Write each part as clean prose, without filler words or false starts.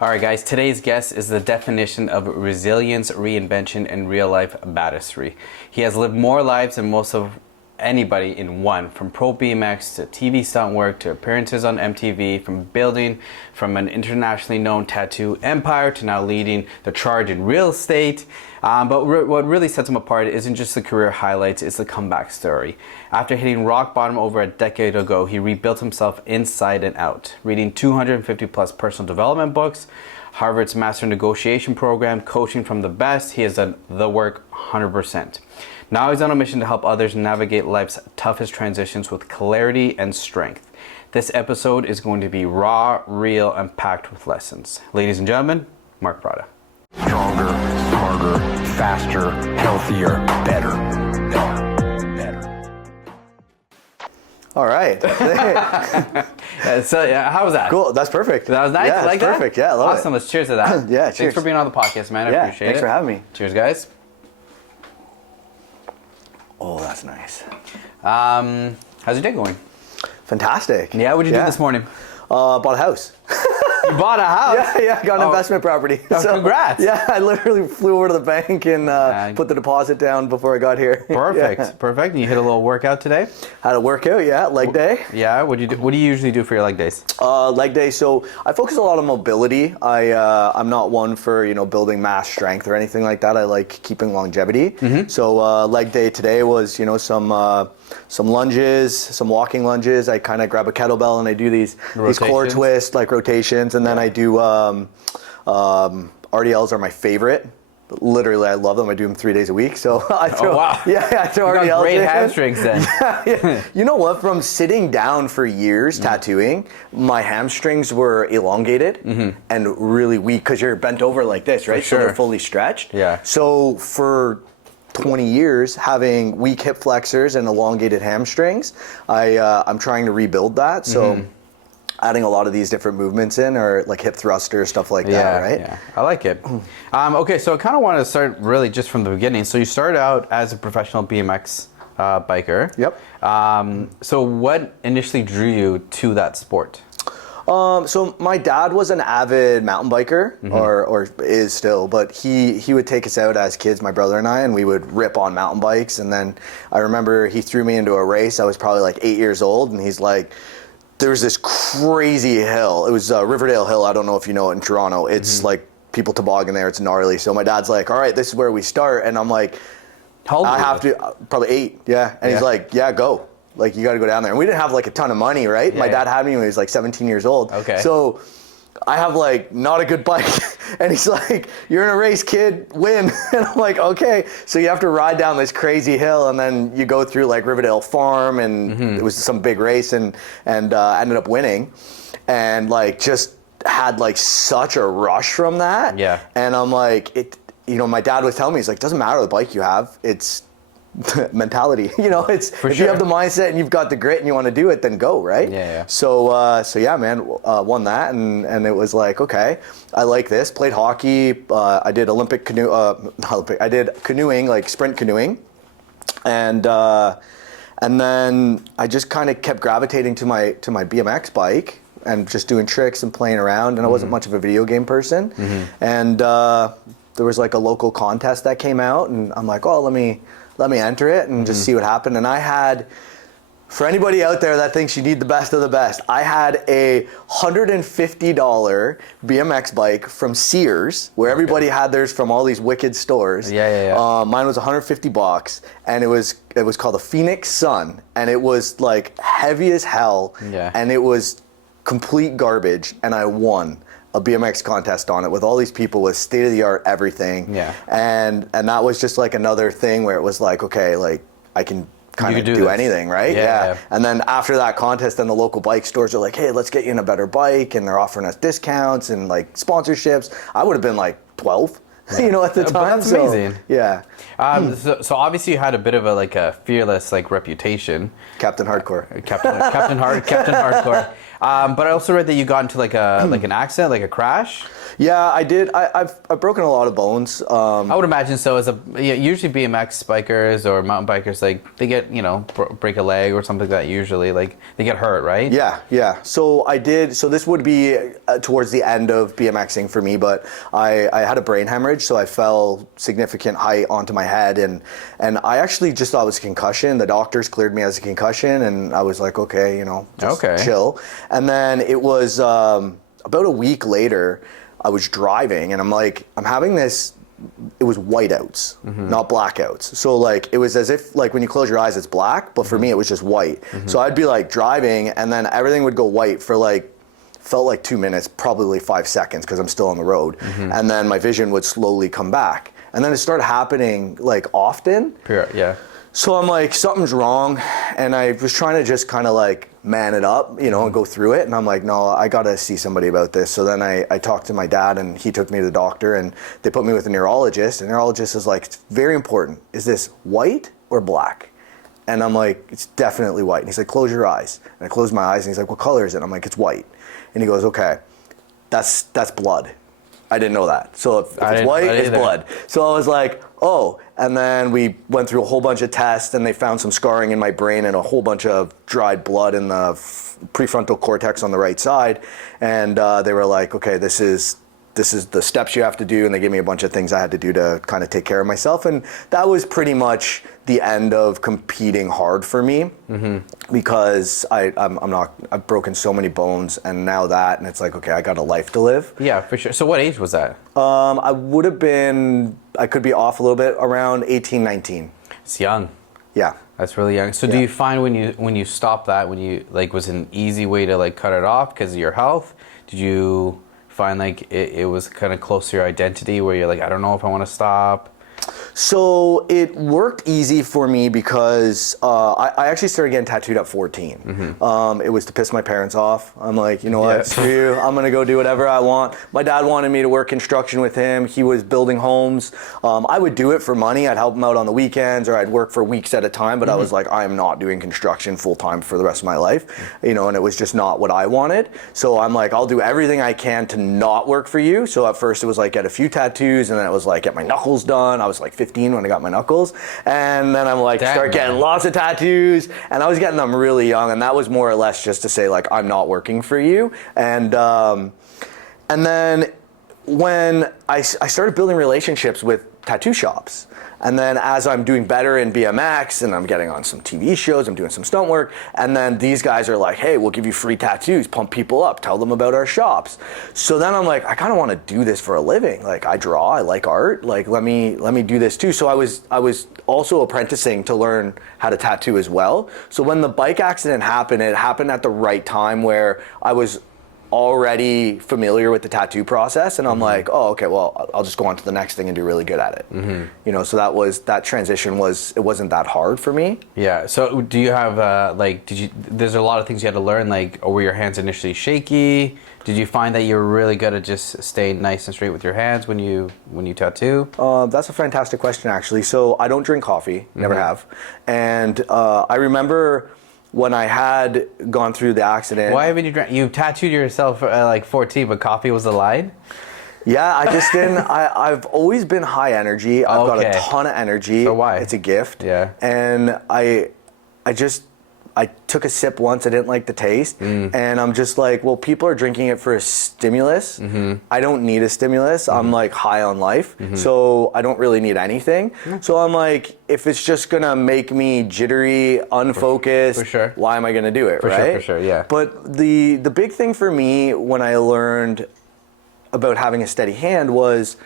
All right, guys, today's guest is the definition of resilience, reinvention, and real-life badassery. He has lived more lives than most of anybody in one, from pro BMX to TV stunt work to appearances on MTV, from building from an internationally known tattoo empire to now leading the charge in real estate. But what really sets him apart isn't just the career highlights, it's the comeback story. After hitting rock bottom over a decade ago, he rebuilt himself inside and out, reading 250 plus personal development books, Harvard's master negotiation program, coaching from the best. He has done the work 100%. Now he's on a mission to help others navigate life's toughest transitions with clarity and strength. This episode is going to be raw, real, and packed with lessons. Ladies and gentlemen, Mark Prata. Stronger, harder, faster, healthier, better. All right. So how was that? Cool. That's perfect. That was nice. Yeah, like that's perfect. That? Yeah, I love awesome. it. Let's cheers to that. Yeah, cheers. Thanks for being on the podcast, man. I appreciate it. Thanks for having me. Cheers, guys. Oh, that's nice. How's your day going? Fantastic. Yeah, what'd you do this morning? Bought a house. You bought a house? Yeah, got an investment property. Oh, congrats. Yeah, I literally flew over to the bank and put the deposit down before I got here. Perfect, Yeah. perfect. And you hit a little workout today? Had a workout, leg day. Yeah, what do you usually do for your leg days? Leg day, so I focus a lot on mobility. I'm not one for building mass strength or anything like that. I like keeping longevity. Mm-hmm. So leg day today was some lunges, some walking lunges. I kind of grab a kettlebell and I do these core twists, like rotations, and then I do RDLs are my favorite. Literally, I love them. I do them 3 days a week. So I throw, I throw you RDLs. got great in. hamstrings then. Yeah. You know what? From sitting down for years tattooing, my hamstrings were elongated and really weak because you're bent over like this, right? Sure. So they're fully stretched. Yeah. So for 20 years, having weak hip flexors and elongated hamstrings, I'm trying to rebuild that. So. Adding a lot of these different movements in, or like hip thrusters, stuff like that, right? Yeah, I like it. Okay, so I kind of want to start really just from the beginning. So you started out as a professional BMX biker. Yep. So what initially drew you to that sport? So my dad was an avid mountain biker, or is still, but he would take us out as kids, my brother and I, and we would rip on mountain bikes. And then I remember he threw me into a race. I was probably like 8 years old, and he's like, there was this crazy hill. It was Riverdale Hill. I don't know if you know it in Toronto. It's like people toboggan there. It's gnarly. So my dad's like, all right, this is where we start. And I'm like, How old I were have you? to, probably 8. Yeah. And he's like, yeah, go. Like, you got to go down there. And we didn't have like a ton of money, right? My dad had me when he was like 17 years old. Okay. So I have like not a good bike. And he's like, you're in a race, kid, win. And I'm like, okay. So you have to ride down this crazy hill, and then you go through like Riverdale Farm, and it was some big race, and ended up winning. And like just had like such a rush from that. Yeah. And I'm like, my dad was telling me, he's like, doesn't matter the bike you have, it's mentality. It's For if sure. you have the mindset and you've got the grit and you want to do it, then go, right? Yeah. So yeah, man, won that, and it was like, okay, I like this. Played hockey. I did Olympic canoe. I did canoeing, like sprint canoeing, and then I just kind of kept gravitating to my BMX bike and just doing tricks and playing around. And I wasn't much of a video game person, and there was like a local contest that came out, and I'm like, oh, let me enter it and just see what happened. And I had, for anybody out there that thinks you need the best of the best, I had a $150 BMX bike from Sears, where everybody had theirs from all these wicked stores. Yeah. Mine was $150, and it was called the Phoenix Sun, and it was like heavy as hell, and it was complete garbage, and I won a BMX contest on it with all these people with state-of-the-art everything. Yeah. And that was just like another thing where it was like, okay, like I can kind of do anything, right? Yeah. And then after that contest, then the local bike stores are like, hey, let's get you in a better bike, and they're offering us discounts and like sponsorships. I would have been like 12. At the time. But that's amazing. Yeah. So obviously you had a bit of a fearless reputation. Captain Hardcore. Captain Hardcore. But I also read that you got into like an accident, like a crash. Yeah, I did. I've broken a lot of bones. I would imagine so. Usually BMX bikers or mountain bikers, like they get break a leg or something like that. Usually, like they get hurt, right? Yeah. So I did. So this would be towards the end of BMXing for me, but I had a brain hemorrhage, so I fell significant height onto my head, and I actually just thought it was a concussion. The doctors cleared me as a concussion, and I was like, okay, just chill. And then it was about a week later. I was driving and I'm having this, it was whiteouts, not blackouts. So like, it was as if like when you close your eyes, it's black, but for me, it was just white. So I'd be like driving and then everything would go white for felt like 2 minutes, probably 5 seconds because I'm still on the road. And then my vision would slowly come back. And then it started happening like often. Yeah. So I'm like, something's wrong. And I was trying to just kind of like man it up, and go through it. And I'm like, no, I got to see somebody about this. So then I talked to my dad and he took me to the doctor and they put me with a neurologist. And the neurologist is like, it's very important. Is this white or black? And I'm like, it's definitely white. And he's like, close your eyes. And I closed my eyes and he's like, what color is it? And I'm like, it's white. And he goes, okay, that's blood. I didn't know that. So if it's white, it's blood. So I was like, oh. And then we went through a whole bunch of tests and they found some scarring in my brain and a whole bunch of dried blood in the prefrontal cortex on the right side. And they were like, okay, this is the steps you have to do. And they gave me a bunch of things I had to do to kind of take care of myself. And that was pretty much the end of competing hard for me because I've broken so many bones and now that, and it's like, okay, I got a life to live. Yeah, for sure. So what age was that? I could be off a little bit, around 18, 19. It's young. Yeah. That's really young. So do you find when you stop that, when you was it an easy way to like cut it off because of your health? Did you find like it was kind of close to your identity where you're like, I don't know if I want to stop? So it worked easy for me because I actually started getting tattooed at 14. It was to piss my parents off. I'm like, you know what, screw you. I'm going to go do whatever I want. My dad wanted me to work construction with him. He was building homes. I would do it for money. I'd help him out on the weekends or I'd work for weeks at a time. But I was like, I am not doing construction full time for the rest of my life. And it was just not what I wanted. So I'm like, I'll do everything I can to not work for you. So at first it was like get a few tattoos and then it was like get my knuckles done. I was like 15 when I got my knuckles, and then I'm like start getting lots of tattoos, and I was getting them really young, and that was more or less just to say like I'm not working for you, and then when I started building relationships with tattoo shops. And then as I'm doing better in BMX and I'm getting on some TV shows, I'm doing some stunt work, and then these guys are like, hey, we'll give you free tattoos, pump people up, tell them about our shops. So then I'm like, I kind of want to do this for a living. Like I draw, I like art, like let me do this too. So I was also apprenticing to learn how to tattoo as well. So when the bike accident happened, it happened at the right time where I was already familiar with the tattoo process, and I'm like, oh, okay, well, I'll just go on to the next thing and do really good at it. So that transition wasn't that hard for me. Yeah. So do you have there's a lot of things you had to learn, like, were your hands initially shaky? Did you find that you were really good at just staying nice and straight with your hands when you tattoo? That's a fantastic question, actually. So I don't drink coffee, never have. And I remember when I had gone through the accident. Why haven't you drank? You tattooed yourself at like 14, but coffee was a lie? Yeah, I just didn't. I've always been high energy. I've got a ton of energy. So why? It's a gift. Yeah. And I took a sip once. I didn't like the taste. And I'm just like, well, people are drinking it for a stimulus. I don't need a stimulus. I'm like high on life. So I don't really need anything. So I'm like, if it's just going to make me jittery, unfocused, for sure. Why am I going to do it, right? For sure, yeah. But the big thing for me when I learned about having a steady hand was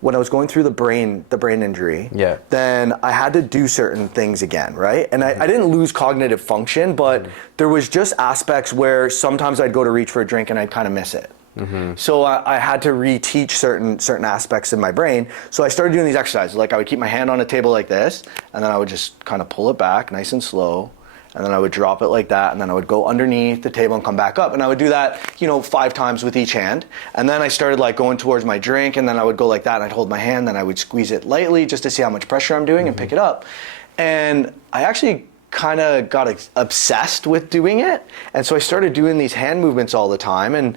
when I was going through the brain injury, then I had to do certain things again, right? And I didn't lose cognitive function, but there was just aspects where sometimes I'd go to reach for a drink and I'd kind of miss it. So I had to reteach certain aspects in my brain. So I started doing these exercises. Like I would keep my hand on a table like this, and then I would just kind of pull it back nice and slow. And then I would drop it like that, and then I would go underneath the table and come back up. And I would do that, 5 times with each hand. And then I started like going towards my drink, and then I would go like that, and I'd hold my hand, then I would squeeze it lightly just to see how much pressure I'm doing and pick it up. And I actually kind of got obsessed with doing it. And so I started doing these hand movements all the time. And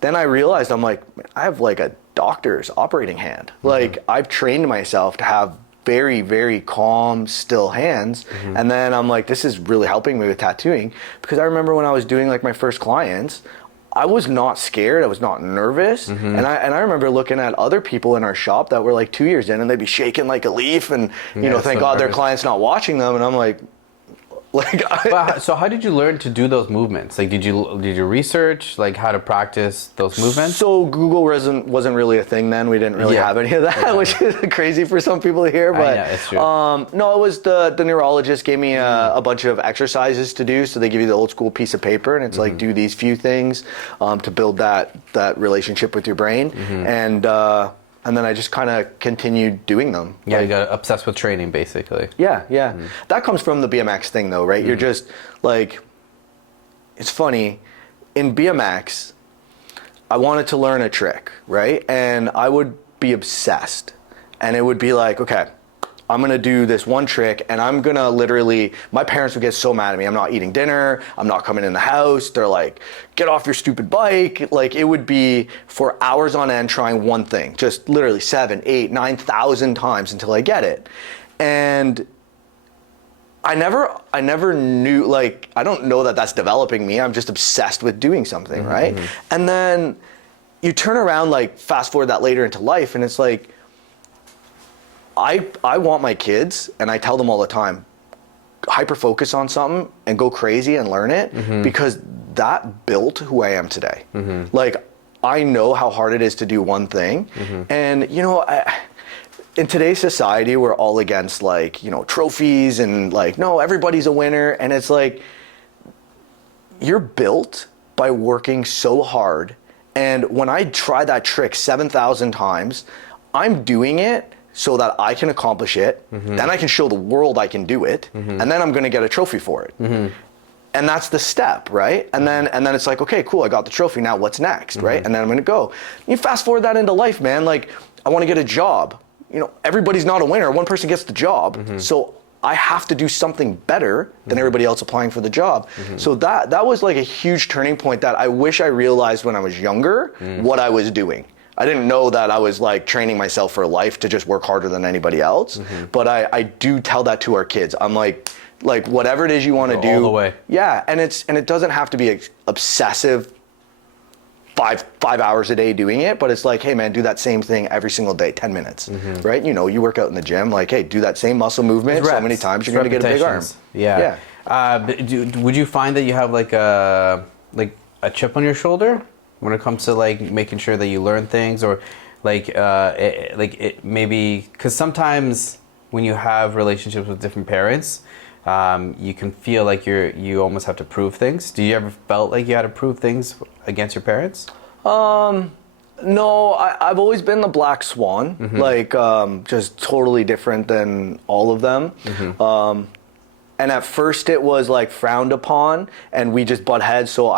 then I realized, I'm like, I have like a doctor's operating hand. Like, I've trained myself to have very, very calm, still hands. And then I'm like, this is really helping me with tattooing, because I remember when I was doing like my first clients, I was not scared. I was not nervous. And I remember looking at other people in our shop that were like 2 years in, and they'd be shaking like a leaf, and you know, thank God their client's not watching them. And I'm like, so how did you learn to do those movements? Like, did you research like how to practice those movements? So Google wasn't really a thing then. We didn't really have any of that, which is crazy for some people to hear. But it's true. No, it was the neurologist gave me a bunch of exercises to do. So they give you the old school piece of paper, and it's like, do these few things to build that relationship with your brain. And then I just kind of continued doing them. Yeah, you got obsessed with training, basically. Yeah. That comes from the BMX thing, though, right? You're just like, it's funny. In BMX, I wanted to learn a trick, right? And I would be obsessed. And it would be like, okay, I'm going to do this one trick, and I'm going to literally, my parents would get so mad at me. I'm not eating dinner. I'm not coming in the house. They're like, get off your stupid bike. Like, it would be for hours on end trying one thing, just literally 7, 8, 9,000 times until I get it. And I never knew, like, I don't know that that's developing me. I'm just obsessed with doing something, right? And then you turn around, like, fast forward that later into life, and it's like, I want my kids, and I tell them all the time, hyper focus on something and go crazy and learn it, because that built who I am today. Like, I know how hard it is to do one thing. And, you know, in today's society, we're all against, like, you know, trophies and like, no, everybody's a winner. And it's like, you're built by working so hard. And when I try that trick 7,000 times, I'm doing it so that I can accomplish it, then I can show the world I can do it, and then I'm gonna get a trophy for it. And that's the step, right? And then it's like, okay, cool, I got the trophy, now what's next, right? And then I'm gonna go. You fast forward that into life, man, like, I wanna get a job. You know, everybody's not a winner, one person gets the job, so I have to do something better than everybody else applying for the job. So that was like a huge turning point that I wish I realized when I was younger what I was doing. I didn't know that I was like training myself for life to just work harder than anybody else. But I do tell that to our kids. I'm like whatever it is you want to do. All the way. Yeah, and it doesn't have to be obsessive 5 hours a day doing it, but it's like, hey man, do that same thing every single day, 10 minutes, right? You know, you work out in the gym, like, hey, do that same muscle movement so many times, you're going to get a big arm. Yeah. Would you find that you have like a chip on your shoulder when it comes to like making sure that you learn things, or maybe because sometimes when you have relationships with different parents, you can feel like you almost have to prove things. Do you ever felt like you had to prove things against your parents? No, I've always been the black swan, just totally different than all of them. And at first it was like frowned upon, and we just butt heads. So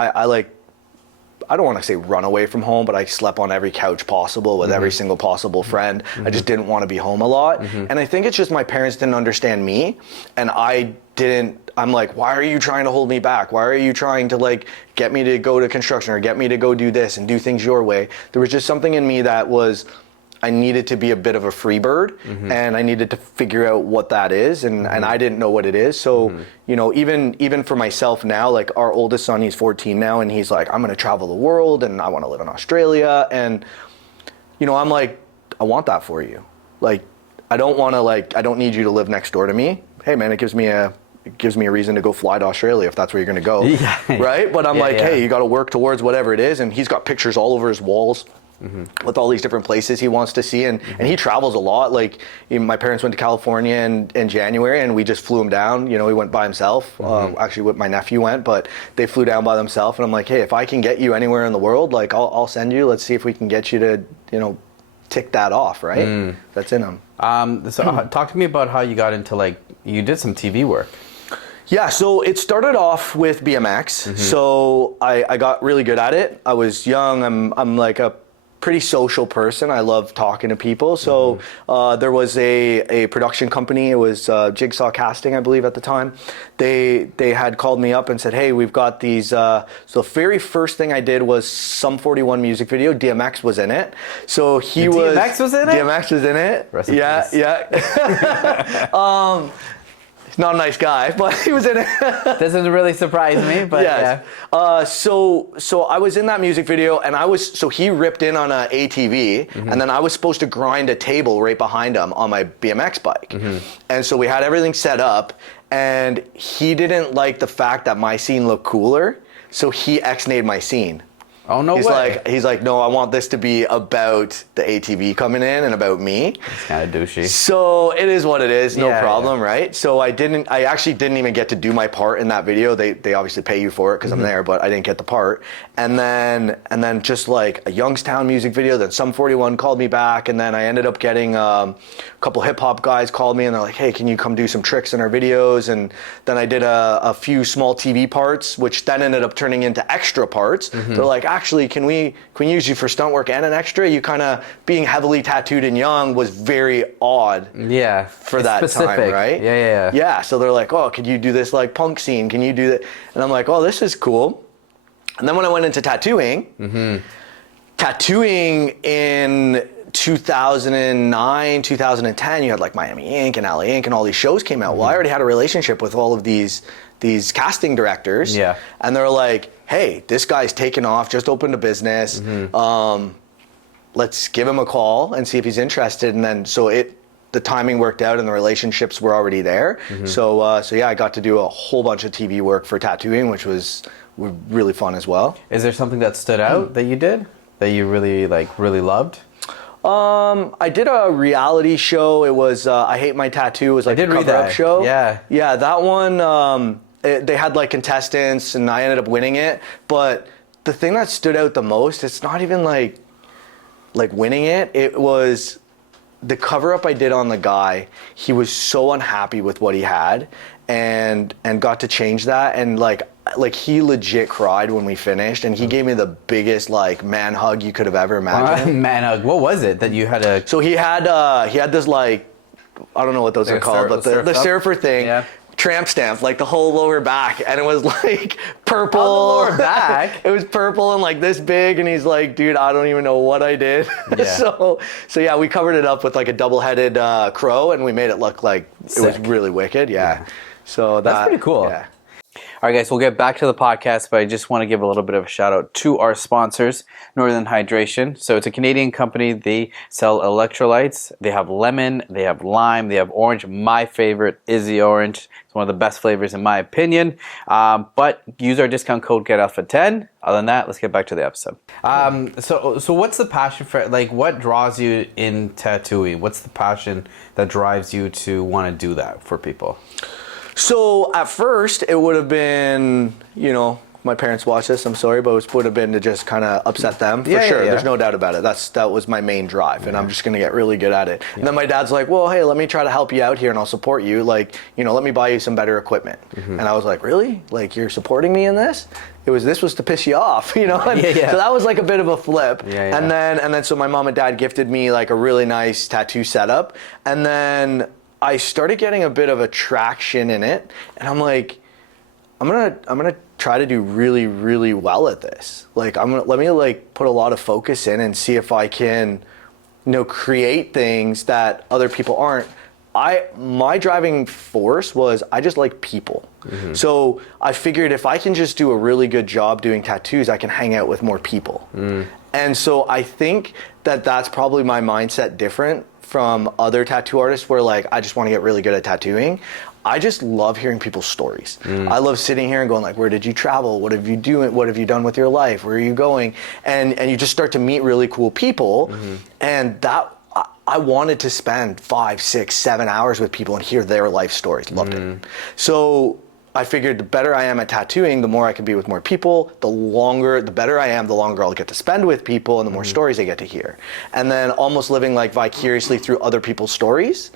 I don't want to say run away from home, but I slept on every couch possible with every single possible friend. I just didn't want to be home a lot. And I think it's just my parents didn't understand me, and I'm like, why are you trying to hold me back? Why are you trying to like get me to go to construction or get me to go do this and do things your way? There was just something in me that was, I needed to be a bit of a free bird, and I needed to figure out what that is, and I didn't know what it is. So, you know, even for myself now, like our oldest son, he's 14 now, and he's like, I'm gonna travel the world and I wanna live in Australia. And, you know, I'm like, I want that for you. Like, I don't need you to live next door to me. Hey man, it gives me a reason to go fly to Australia if that's where you're gonna go, right? But I'm hey, you gotta work towards whatever it is. And he's got pictures all over his walls with all these different places he wants to see, and he travels a lot. Like, my parents went to California in January, and we just flew him down. You know, he went by himself. Actually, my nephew went, but they flew down by themselves. And I'm like, hey, if I can get you anywhere in the world, like I'll send you. Let's see if we can get you to, you know, tick that off, right? That's in him. So talk to me about how you got into, like, you did some TV work. Yeah, so it started off with BMX. So I got really good at it. I was young. I'm like a pretty social person. I love talking to people. So there was a production company. It was Jigsaw Casting, I believe, at the time. They had called me up and said, hey, we've got these. So the very first thing I did was Sum 41 music video. DMX was in it. So DMX was in it? DMX was in it. Rest in Yeah, peace. yeah. He's not a nice guy, but he was in it. Doesn't really surprise me, but yes. yeah. So I was in that music video, and so he ripped in on a ATV, and then I was supposed to grind a table right behind him on my BMX bike. And so we had everything set up, and he didn't like the fact that my scene looked cooler, so he X-nayed my scene. Oh, no way. He's like, no, I want this to be about the ATV coming in and about me. It's kind of douchey. So it is what it is, no Yeah, problem, right? So I actually didn't even get to do my part in that video. They obviously pay you for it because I'm there, but I didn't get the part. And then just like a Youngstown music video, then Sum 41 called me back, and then I ended up getting a couple hip hop guys called me, and they're like, hey, can you come do some tricks in our videos? And then I did a few small TV parts, which then ended up turning into extra parts. They're like, actually, can we use you for stunt work and an extra? You kind of, being heavily tattooed and young was very odd. Yeah. For that specific. time, right? Yeah. Yeah, so they're like, oh, could you do this like punk scene? Can you do that? And I'm like, oh, this is cool. And then when I went into tattooing, tattooing in 2009, 2010, you had like Miami Ink and LA Ink and all these shows came out. Well, I already had a relationship with all of these casting directors. Yeah. And they're like, hey, this guy's taken off, just opened a business. Let's give him a call and see if he's interested. And then the timing worked out and the relationships were already there. So yeah, I got to do a whole bunch of TV work for tattooing, which was really fun as well. Is there something that stood out that you did that you really loved? I did a reality show. It was I Hate My Tattoo. It was like a cover-up show. Yeah, that one. They had like contestants, and I ended up winning it. But the thing that stood out the most, it's not even like winning it. It was the cover-up I did on the guy. He was so unhappy with what he had, and got to change that, and like he legit cried when we finished, and he gave me the biggest like man hug you could have ever imagined. Man hug. What was it that you had to? So he had this like, I don't know what those are called, but the surfer thing. Yeah. Tramp stamp, like the whole lower back, and it was like purple. Oh, the lower back? It was purple and like this big, and he's like, dude, I don't even know what I did. Yeah. So yeah, we covered it up with like a double-headed crow, and we made it look like it was really wicked. Yeah. So that's pretty cool. Yeah. All right, guys, we'll get back to the podcast, but I just want to give a little bit of a shout out to our sponsors, Northern Hydration. So it's a Canadian company. They sell electrolytes. They have lemon, they have lime, they have orange. My favorite is the orange. It's one of the best flavors in my opinion. But use our discount code GetAlpha10. Other than that, let's get back to the episode. So what's the passion for, like, what draws you in tattooing? What's the passion that drives you to want to do that for people? So at first it would have been, my parents watch this, I'm sorry, but it would have been to just kind of upset them for sure. Yeah. There's no doubt about it. That was my main drive, and I'm just going to get really good at it. Yeah. And then my dad's like, well, hey, let me try to help you out here and I'll support you. Like, let me buy you some better equipment. And I was like, really? Like, you're supporting me in this? This was to piss you off, And so that was like a bit of a flip. Yeah. And then so my mom and dad gifted me like a really nice tattoo setup. And then I started getting a bit of a traction in it, and I'm like, I'm gonna try to do really, really well at this. Like, let me like put a lot of focus in and see if I can, create things that other people aren't. My driving force was I just like people. So I figured if I can just do a really good job doing tattoos, I can hang out with more people. And so I think that's probably my mindset different from other tattoo artists where like I just want to get really good at tattooing. I just love hearing people's stories. I love sitting here and going like, where did you travel? What have you done with your life? Where are you going? And you just start to meet really cool people. And that I wanted to spend 5, 6, 7 hours with people and hear their life stories. Loved it. So I figured the better I am at tattooing, the more I can be with more people, the better I am, the longer I'll get to spend with people, and the more stories I get to hear. And then almost living like vicariously through other people's stories,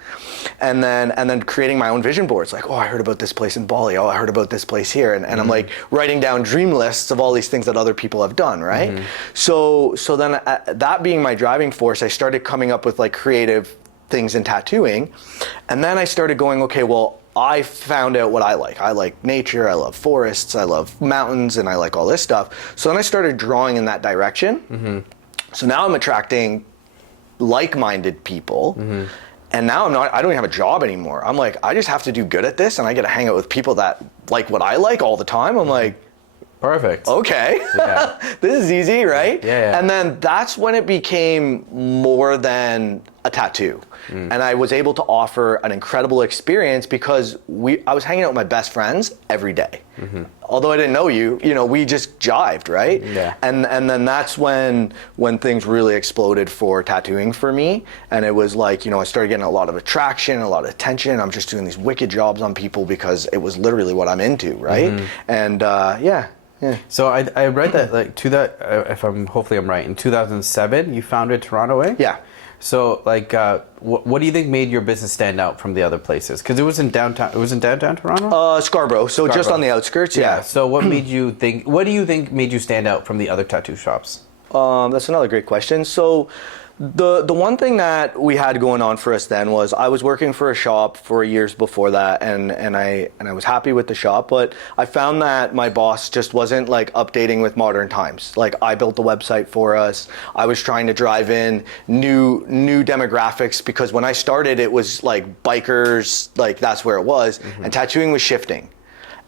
and then creating my own vision boards. Like, oh, I heard about this place in Bali. Oh, I heard about this place here. And I'm like writing down dream lists of all these things that other people have done, right? So then that being my driving force, I started coming up with like creative things in tattooing. And then I started going, okay, well, I found out what I like. I like nature, I love forests, I love mountains, and I like all this stuff. So then I started drawing in that direction. So now I'm attracting like-minded people. And now I don't even have a job anymore. I'm like, I just have to do good at this, and I get to hang out with people that like what I like all the time. I'm like, perfect. okay, Yeah. this is easy, right? Yeah. And then that's when it became more than a tattoo. And I was able to offer an incredible experience because I was hanging out with my best friends every day. Although I didn't know you, we just jived, right? Yeah. And then that's when things really exploded for tattooing for me. And it was like, I started getting a lot of attraction, a lot of attention. I'm just doing these wicked jobs on people because it was literally what I'm into, right? And yeah. So I read that hopefully I'm right, in 2007 you founded Toronto, eh? Yeah. So like, what do you think made your business stand out from the other places? Because it was in downtown Toronto? Scarborough. So just on the outskirts, yeah. So what do you think made you stand out from the other tattoo shops? That's another great question. So the one thing that we had going on for us then was I was working for a shop for years before that, and I was happy with the shop, but I found that my boss just wasn't like updating with modern times. Like, I built the website for us. I was trying to drive in new demographics, because when I started it was like bikers, like that's where it was, and tattooing was shifting.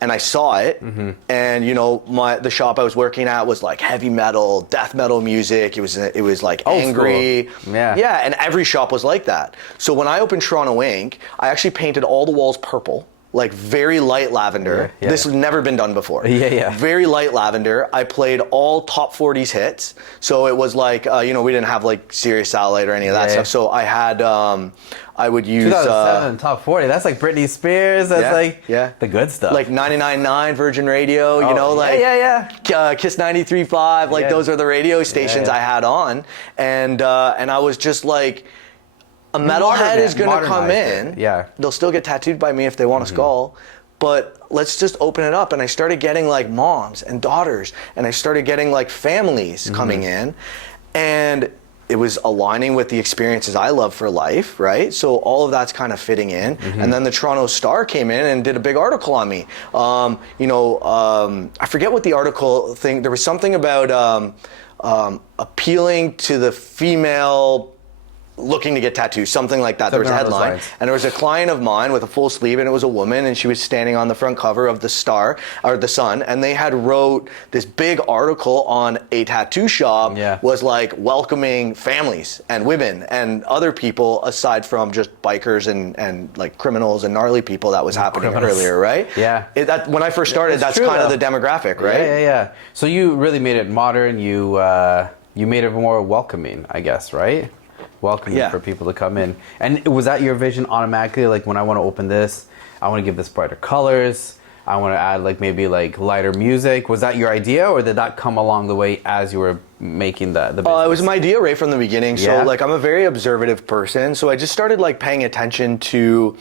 And I saw it, and the shop I was working at was like heavy metal, death metal music. It was like angry, yeah. And every shop was like that. So when I opened Toronto Inc., I actually painted all the walls purple, like very light lavender. Yeah. This has never been done before. Yeah. Very light lavender. I played all top 40s hits. So it was like, we didn't have like Sears satellite or any of that stuff. So I had, I would use 2007 top 40. That's like Britney Spears. That's the good stuff. Like 99.9 Virgin Radio, Kiss 93.5. Like those are the radio stations I had on, and I was just like, a metalhead is gonna come in. Yeah, they'll still get tattooed by me if they want a skull. But let's just open it up. And I started getting like moms and daughters, and I started getting like families coming in, and it was aligning with the experiences I love for life, right? So all of that's kind of fitting in. And then the Toronto Star came in and did a big article on me. I forget what the article thing, there was something about appealing to the female looking to get tattoos, something like that. There was a headline, and there was a client of mine with a full sleeve, and it was a woman, and she was standing on the front cover of the Star or the Sun, and they had wrote this big article on a tattoo shop was like welcoming families and women and other people aside from just bikers and like criminals and gnarly people that was happening earlier, right? Yeah. When I first started, that's kind of the demographic, right? Yeah. So you really made it modern. You made it more welcoming, I guess, right? Welcoming for people to come in. And was that your vision automatically? Like, when I want to open this, I want to give this brighter colors, I want to add like maybe like lighter music. Was that your idea, or did that come along the way as you were making the business? It was my idea right from the beginning. So like, I'm a very observative person. So I just started like paying attention to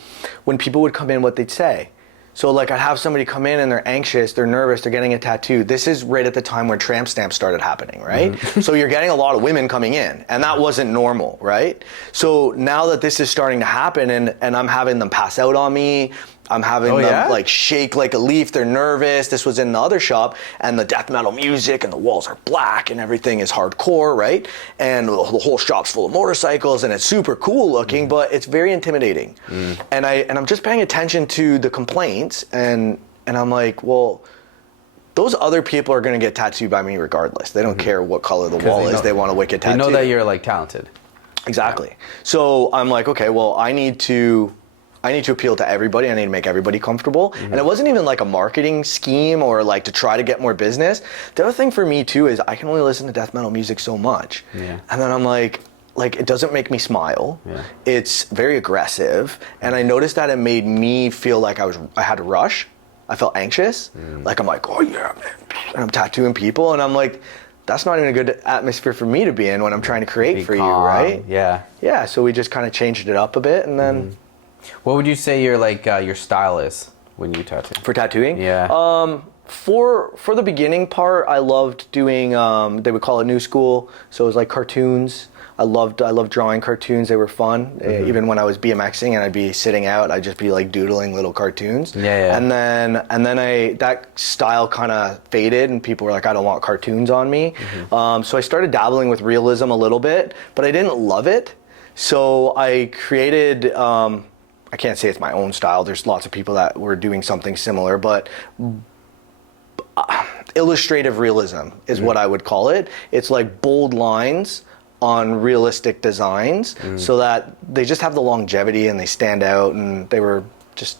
when people would come in, what they'd say. So like, I'd have somebody come in and they're anxious, they're nervous, they're getting a tattoo. This is right at the time when tramp stamps started happening, right? So you're getting a lot of women coming in, and that wasn't normal, right? So now that this is starting to happen, and I'm having them pass out on me, I'm having them like shake like a leaf, they're nervous. This was in the other shop, and the death metal music, and the walls are black, and everything is hardcore, right? And the whole shop's full of motorcycles, and it's super cool looking, but it's very intimidating. And I'm just paying attention to the complaints, and I'm like, well, those other people are gonna get tattooed by me regardless. They don't care what color the wall is, they want a wicked tattoo. They know that you're like talented. Exactly. So I'm like, okay, well, I need to appeal to everybody. I need to make everybody comfortable. And it wasn't even like a marketing scheme or like to try to get more business. The other thing for me too is I can only listen to death metal music so much. And then I'm like it doesn't make me smile. It's very aggressive. And I noticed that it made me feel like I had to rush. I felt anxious. Like I'm like, oh yeah, man. And I'm tattooing people, and I'm like, that's not even a good atmosphere for me to be in when I'm trying to create Be for calm. you, right? Yeah. Yeah. So we just kind of changed it up a bit, and then What would you say your style is when you tattoo? for tattooing, Yeah. For the beginning part, I loved doing. They would call it new school, so it was like cartoons. I loved drawing cartoons. They were fun. Even when I was BMXing and I'd be sitting out, I'd just be like doodling little cartoons. Yeah. And then that style kind of faded, and people were like, I don't want cartoons on me. So I started dabbling with realism a little bit, but I didn't love it. So I created. I can't say it's my own style. There's lots of people that were doing something similar, but illustrative realism is what I would call it. It's like bold lines on realistic designs, so that they just have the longevity and they stand out, and they were just,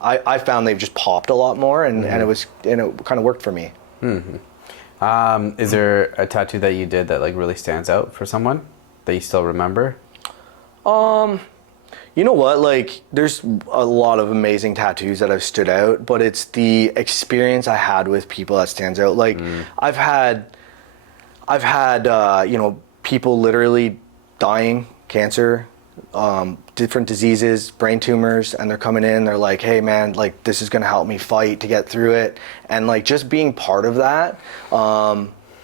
I found they've just popped a lot more, and it kind of worked for me. Is there a tattoo that you did that like really stands out for someone that you still remember? You know what? Like, there's a lot of amazing tattoos that have stood out, but it's the experience I had with people that stands out. Like, I've had, people literally dying, cancer, different diseases, brain tumors, and they're coming in. They're like, "Hey, man, like this is gonna help me fight to get through it," and like just being part of that.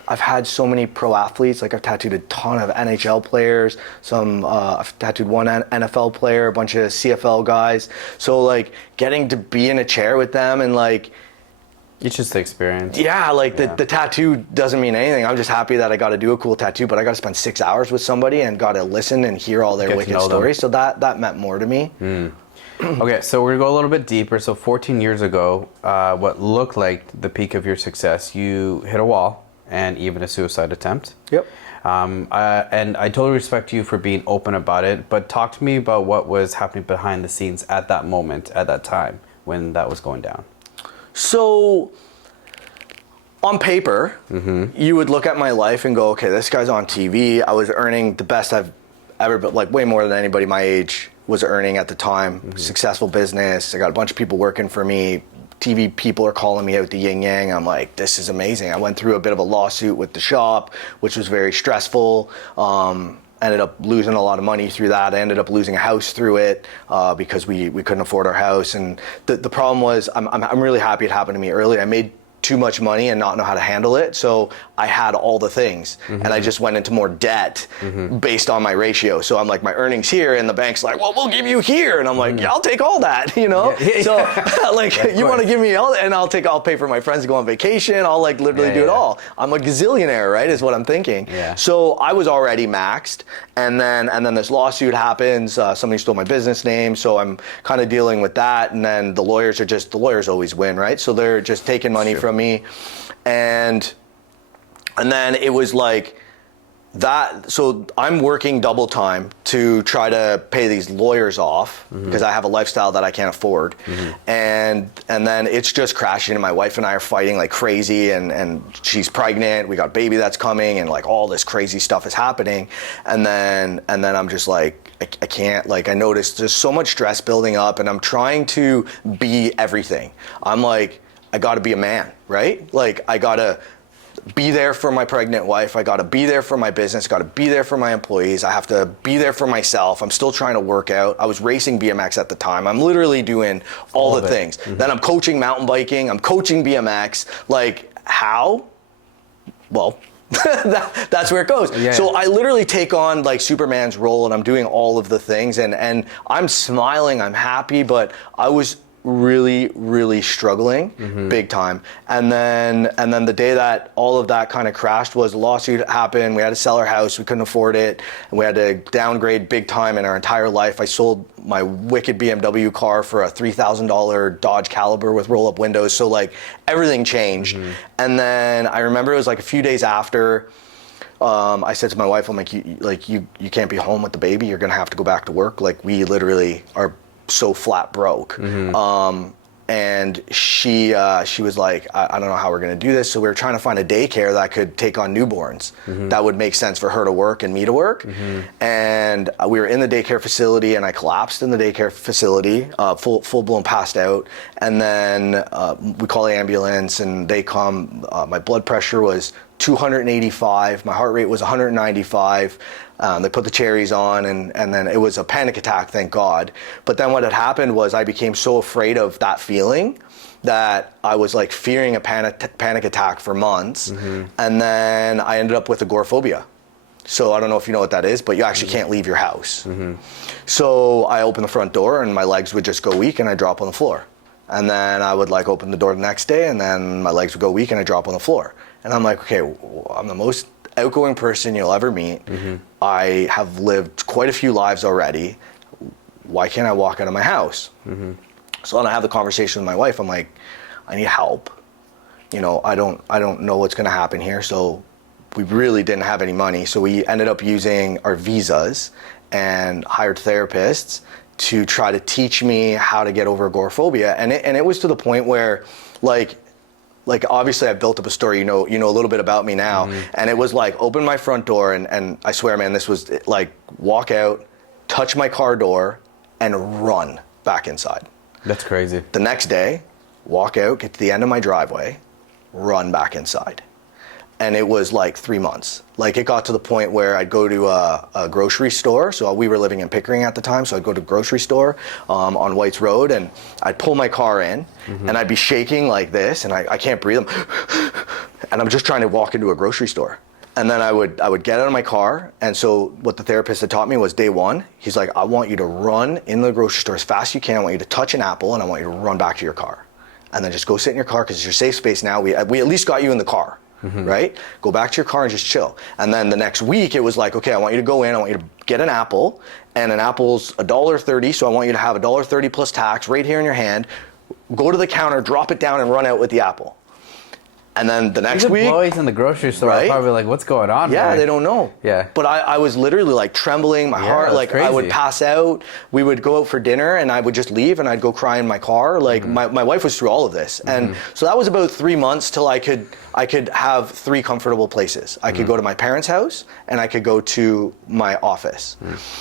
I've had so many pro athletes, like I've tattooed a ton of NHL players, I've tattooed one NFL player, a bunch of CFL guys. So like getting to be in a chair with them and like, It's just the experience. yeah, like the tattoo doesn't mean anything. I'm just happy that I got to do a cool tattoo, but I got to spend 6 hours with somebody and got to listen and hear all their Get to wicked know them. stories. So that meant more to me. Okay, so we're gonna go a little bit deeper. So 14 years ago, what looked like the peak of your success, you hit a wall and even a suicide attempt. Yep. And I totally respect you for being open about it, but talk to me about what was happening behind the scenes at that moment, at that time, when that was going down. So, on paper, you would look at my life and go, okay, this guy's on TV. I was earning the best I've ever, but like way more than anybody my age was earning at the time. Successful business. I got a bunch of people working for me. TV people are calling me out the yin yang. I'm like, this is amazing. I went through a bit of a lawsuit with the shop, which was very stressful. Ended up losing a lot of money through that. I ended up losing a house through it because we couldn't afford our house. And the problem was, I'm really happy it happened to me early. I made too much money and not know how to handle it. So I had all the things and I just went into more debt based on my ratio. So I'm like, my earnings here, and the bank's like, well, we'll give you here. And I'm like, yeah, I'll take all that, you know? Yeah. So like, you want to give me all, and I'll pay for my friends to go on vacation. I'll like literally do it all. I'm a gazillionaire, right? Is what I'm thinking. Yeah. So I was already maxed. And then this lawsuit happens. Somebody stole my business name. So I'm kind of dealing with that. And then the lawyers always win, right? So they're just taking money from me. And then it was like that. So I'm working double time to try to pay these lawyers off because I have a lifestyle that I can't afford. And then it's just crashing, and my wife and I are fighting like crazy, and she's pregnant. We got a baby that's coming, and like all this crazy stuff is happening. And then I'm just like, I can't, like, I noticed there's so much stress building up, and I'm trying to be everything. I'm like, I got to be a man, right? Like, I got to be there for my pregnant wife. I got to be there for my business. Got to be there for my employees. I have to be there for myself. I'm still trying to work out. I was racing BMX at the time. I'm literally doing all the things. Then I'm coaching mountain biking. I'm coaching BMX. Like, how? Well, that's where it goes. Yeah. So I literally take on like Superman's role, and I'm doing all of the things, and I'm smiling, I'm happy, but I was really struggling big time. And then the day that all of that kind of crashed was a lawsuit happened. We had to sell our house. We couldn't afford it, and we had to downgrade big time in our entire life. I sold my wicked BMW car for a $3,000 Dodge Caliber with roll-up windows. So like everything changed. And then I remember it was like a few days after, I said to my wife, I'm like, you can't be home with the baby. You're gonna have to go back to work. Like, we literally are so flat broke. and she was like, I don't know how we're going to do this. So we were trying to find a daycare that could take on newborns. That would make sense for her to work and me to work. And we were in the daycare facility, and I collapsed in the daycare facility, full blown passed out. And then we call the ambulance, and they come. My blood pressure was 285. My heart rate was 195. They put the cherries on, and then it was a panic attack, thank God. But then what had happened was I became so afraid of that feeling that I was like fearing a panic attack for months. And then I ended up with agoraphobia. So I don't know if you know what that is, but you actually can't leave your house. So I opened the front door, and my legs would just go weak, and I'd drop on the floor. And then I would like open the door the next day, and then my legs would go weak, and I'd drop on the floor. And I'm like, okay, I'm the most outgoing person you'll ever meet. I have lived quite a few lives already. Why can't I walk out of my house? So then I have the conversation with my wife. I'm like, I need help. You know, I don't know what's going to happen here. So we really didn't have any money. So we ended up using our visas and hired therapists to try to teach me how to get over agoraphobia. And it was to the point where, like obviously I built up a story, you know a little bit about me now. And it was like, open my front door, and I swear, man, this was like, walk out, touch my car door, and run back inside. That's crazy. The next day, walk out, get to the end of my driveway, run back inside. And it was like 3 months. Like, it got to the point where I'd go to a grocery store. So we were living in Pickering at the time. So I'd go to a grocery store on White's Road, and I'd pull my car in, and I'd be shaking like this, and I can't breathe. And I'm just trying to walk into a grocery store. And then I would get out of my car. And so what the therapist had taught me was, day one, he's like, I want you to run in the grocery store as fast as you can. I want you to touch an apple, and I want you to run back to your car. And then just go sit in your car, because it's your safe space now. We at least got you in the car. Right? Go back to your car and just chill. And then the next week, it was like, okay, I want you to go in, I want you to get an apple, and an apple's $1.30, so I want you to have $1.30 plus tax right here in your hand. Go to the counter, drop it down, and run out with the apple. And then the next week, employees in the grocery store are probably like, what's going on? Yeah, they don't know. Yeah. But I was literally like trembling, my heart, like crazy. I would pass out. We would go out for dinner, and I would just leave, and I'd go cry in my car. Like my wife was through all of this. And so that was about 3 months till I could have 3 comfortable places. I could go to my parents' house, and I could go to my office.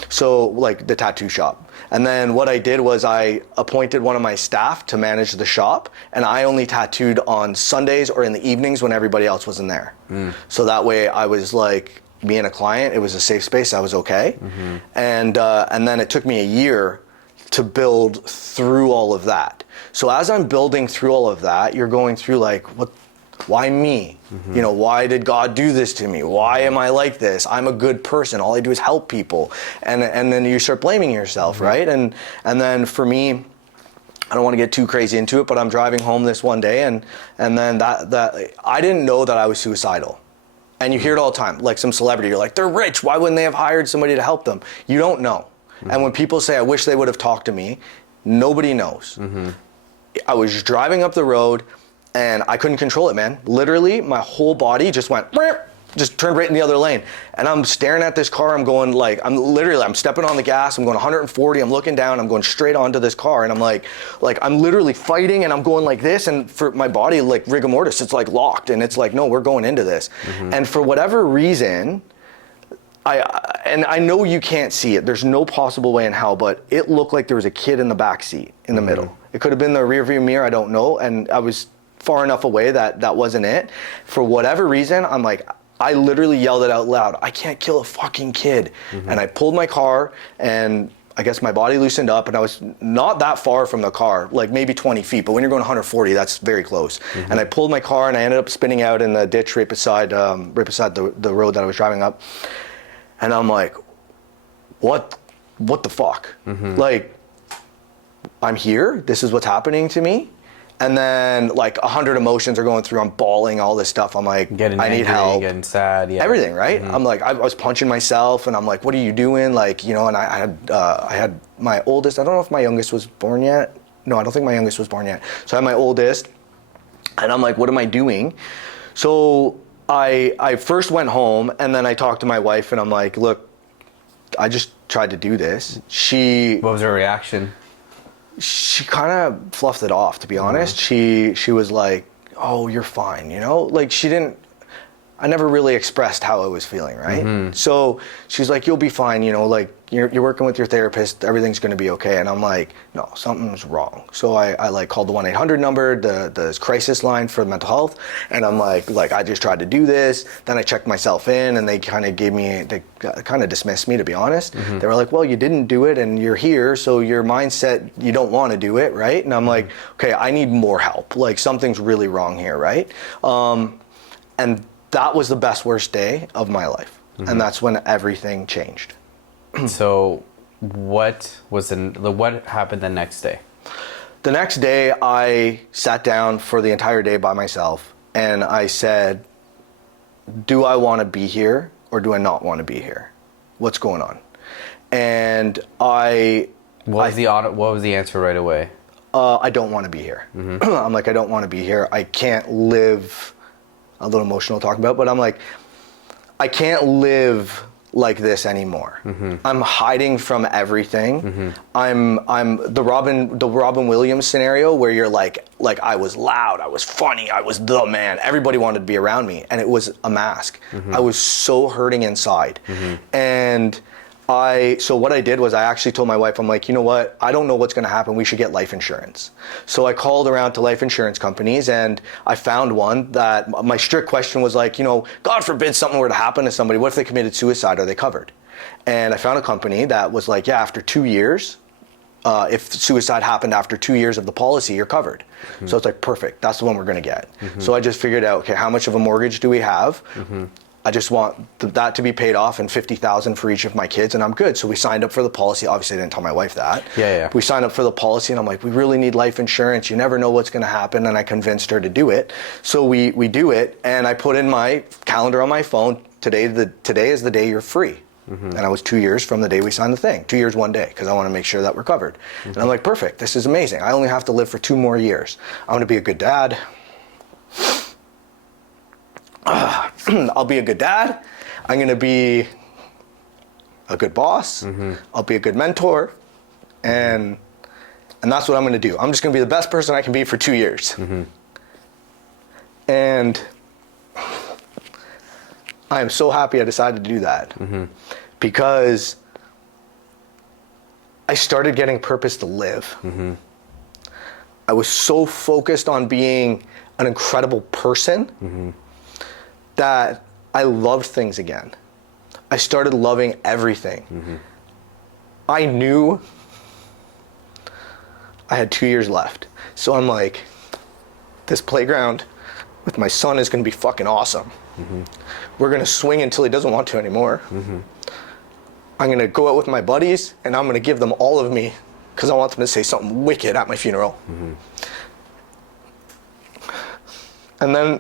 So like the tattoo shop. And then what I did was I appointed one of my staff to manage the shop, and I only tattooed on Sundays or in the evenings when everybody else wasn't there. So that way I was like, me and a client, it was a safe space, I was okay. And then it took me a year to build through all of that. So as I'm building through all of that, you're going through like, why me? You know, why did God do this to me? Why am I like this? I'm a good person. All I do is help people. And then you start blaming yourself, right? And then for me, I don't want to get too crazy into it, but I'm driving home this one day, and then that I didn't know that I was suicidal. And you hear it all the time, like some celebrity, you're like, they're rich, why wouldn't they have hired somebody to help them? You don't know. And when people say, I wish they would have talked to me, nobody knows. I was driving up the road, and I couldn't control it, man. Literally, my whole body just went, just turned right in the other lane. And I'm staring at this car, I'm going like, I'm stepping on the gas, I'm going 140, I'm looking down, I'm going straight onto this car, and I'm like I'm literally fighting, and I'm going like this, and for my body, like rigor mortis, it's like locked, and it's like, no, we're going into this. And for whatever reason, I know you can't see it, there's no possible way in hell, but it looked like there was a kid in the back seat, in the middle. It could have been the rear view mirror, I don't know, and I was far enough away that wasn't it. For whatever reason, I'm like, I literally yelled it out loud, I can't kill a fucking kid. And I pulled my car, and I guess my body loosened up, and I was not that far from the car, like maybe 20 feet, but when you're going 140, that's very close. And I pulled my car, and I ended up spinning out in the ditch right beside the road that I was driving up. And I'm like, what the fuck? Like, I'm here, this is what's happening to me. And then like 100 emotions are going through. I'm bawling, all this stuff. I'm like, I need help. Getting sad, everything, right? I'm like, I was punching myself, and I'm like, what are you doing? Like, you know, and I had my oldest. I don't know if my youngest was born yet. No, I don't think my youngest was born yet. So I had my oldest, and I'm like, what am I doing? So I first went home, and then I talked to my wife, and I'm like, look, I just tried to do this. What was her reaction? She kind of fluffed it off, to be honest. She was like, oh, you're fine, you know? Like, I never really expressed how I was feeling, right? So she's like, you'll be fine, you know, like, you're working with your therapist, everything's gonna be okay. And I'm like, no, something's wrong. So I like called the 1-800 number, the crisis line for mental health. And I'm like, I just tried to do this. Then I checked myself in, and they kind of dismissed me, to be honest. They were like, well, you didn't do it and you're here, so your mindset, you don't want to do it, right? And I'm like, okay, I need more help. Like, something's really wrong here, right? And that was the best, worst day of my life. And that's when everything changed. So what happened the next day? The next day, I sat down for the entire day by myself, and I said, do I want to be here or do I not want to be here? What's going on? And what was the answer right away? I don't want to be here. I'm like, I don't want to be here. I can't live, a little emotional to talk about, but I'm like, I can't live like this anymore. I'm hiding from everything. I'm the Robin Williams scenario where you're like I was loud, I was funny, I was the man. Everybody wanted to be around me, and it was a mask. I was so hurting inside. And so what I did was I actually told my wife, I'm like, you know what? I don't know what's going to happen. We should get life insurance. So I called around to life insurance companies, and I found one that my strict question was like, you know, God forbid something were to happen to somebody. What if they committed suicide? Are they covered? And I found a company that was like, yeah, after 2 years, if suicide happened after 2 years of the policy, you're covered. So it's like, perfect. That's the one we're going to get. So I just figured out, okay, how much of a mortgage do we have? I just want that to be paid off, and $50,000 for each of my kids, and I'm good. So we signed up for the policy. Obviously, I didn't tell my wife that. Yeah. We signed up for the policy, and I'm like, we really need life insurance. You never know what's going to happen, and I convinced her to do it. So we do it, and I put in my calendar on my phone. Today is the day you're free. And I was 2 years from the day we signed the thing. 2 years, 1 day, because I want to make sure that we're covered. And I'm like, perfect. This is amazing. I only have to live for 2 more years. I want to be a good dad. I'll be a good dad. I'm going to be a good boss. I'll be a good mentor. And that's what I'm going to do. I'm just going to be the best person I can be for 2 years. And I am so happy I decided to do that. Because I started getting purpose to live. I was so focused on being an incredible person that I loved things again. I started loving everything. I knew I had 2 years left. So I'm like, this playground with my son is gonna be fucking awesome. We're gonna swing until he doesn't want to anymore. I'm gonna go out with my buddies, and I'm gonna give them all of me, because I want them to say something wicked at my funeral. And then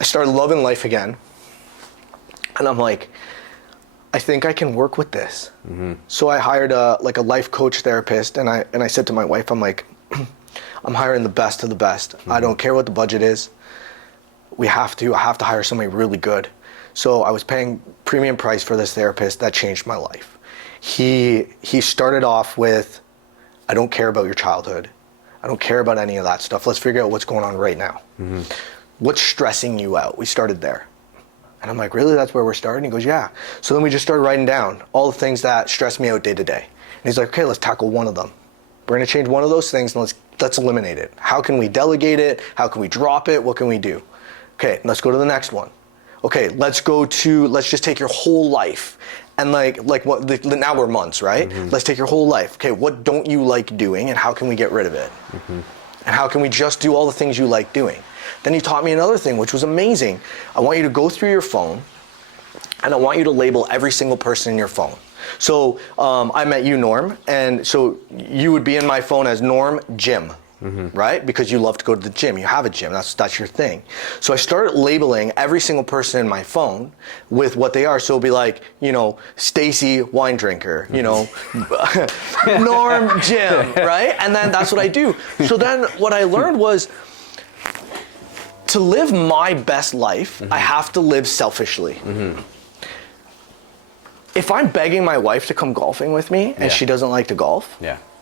I started loving life again. And I'm like, I think I can work with this. So I hired a life coach therapist, and I said to my wife, I'm like, I'm hiring the best of the best. I don't care what the budget is. I have to hire somebody really good. So I was paying premium price for this therapist. That changed my life. He started off with, I don't care about your childhood. I don't care about any of that stuff. Let's figure out what's going on right now. What's stressing you out? We started there. And I'm like, really? That's where we're starting? He goes, yeah. So then we just started writing down all the things that stress me out day to day. And he's like, okay, let's tackle one of them. We're going to change one of those things, and let's eliminate it. How can we delegate it? How can we drop it? What can we do? Okay, let's go to the next one. Okay, let's just take your whole life. And now we're months, right? Let's take your whole life. Okay, what don't you like doing, and how can we get rid of it? And how can we just do all the things you like doing? Then he taught me another thing, which was amazing. I want you to go through your phone, and I want you to label every single person in your phone. So I met you, Norm, and so you would be in my phone as Norm Jim, right? Because you love to go to the gym. You have a gym. That's your thing. So I started labeling every single person in my phone with what they are. So it'll be like, Stacy, wine drinker, Norm Jim, right? And then that's what I do. So then what I learned was, to live my best life, I have to live selfishly. If I'm begging my wife to come golfing with me and she doesn't like to golf,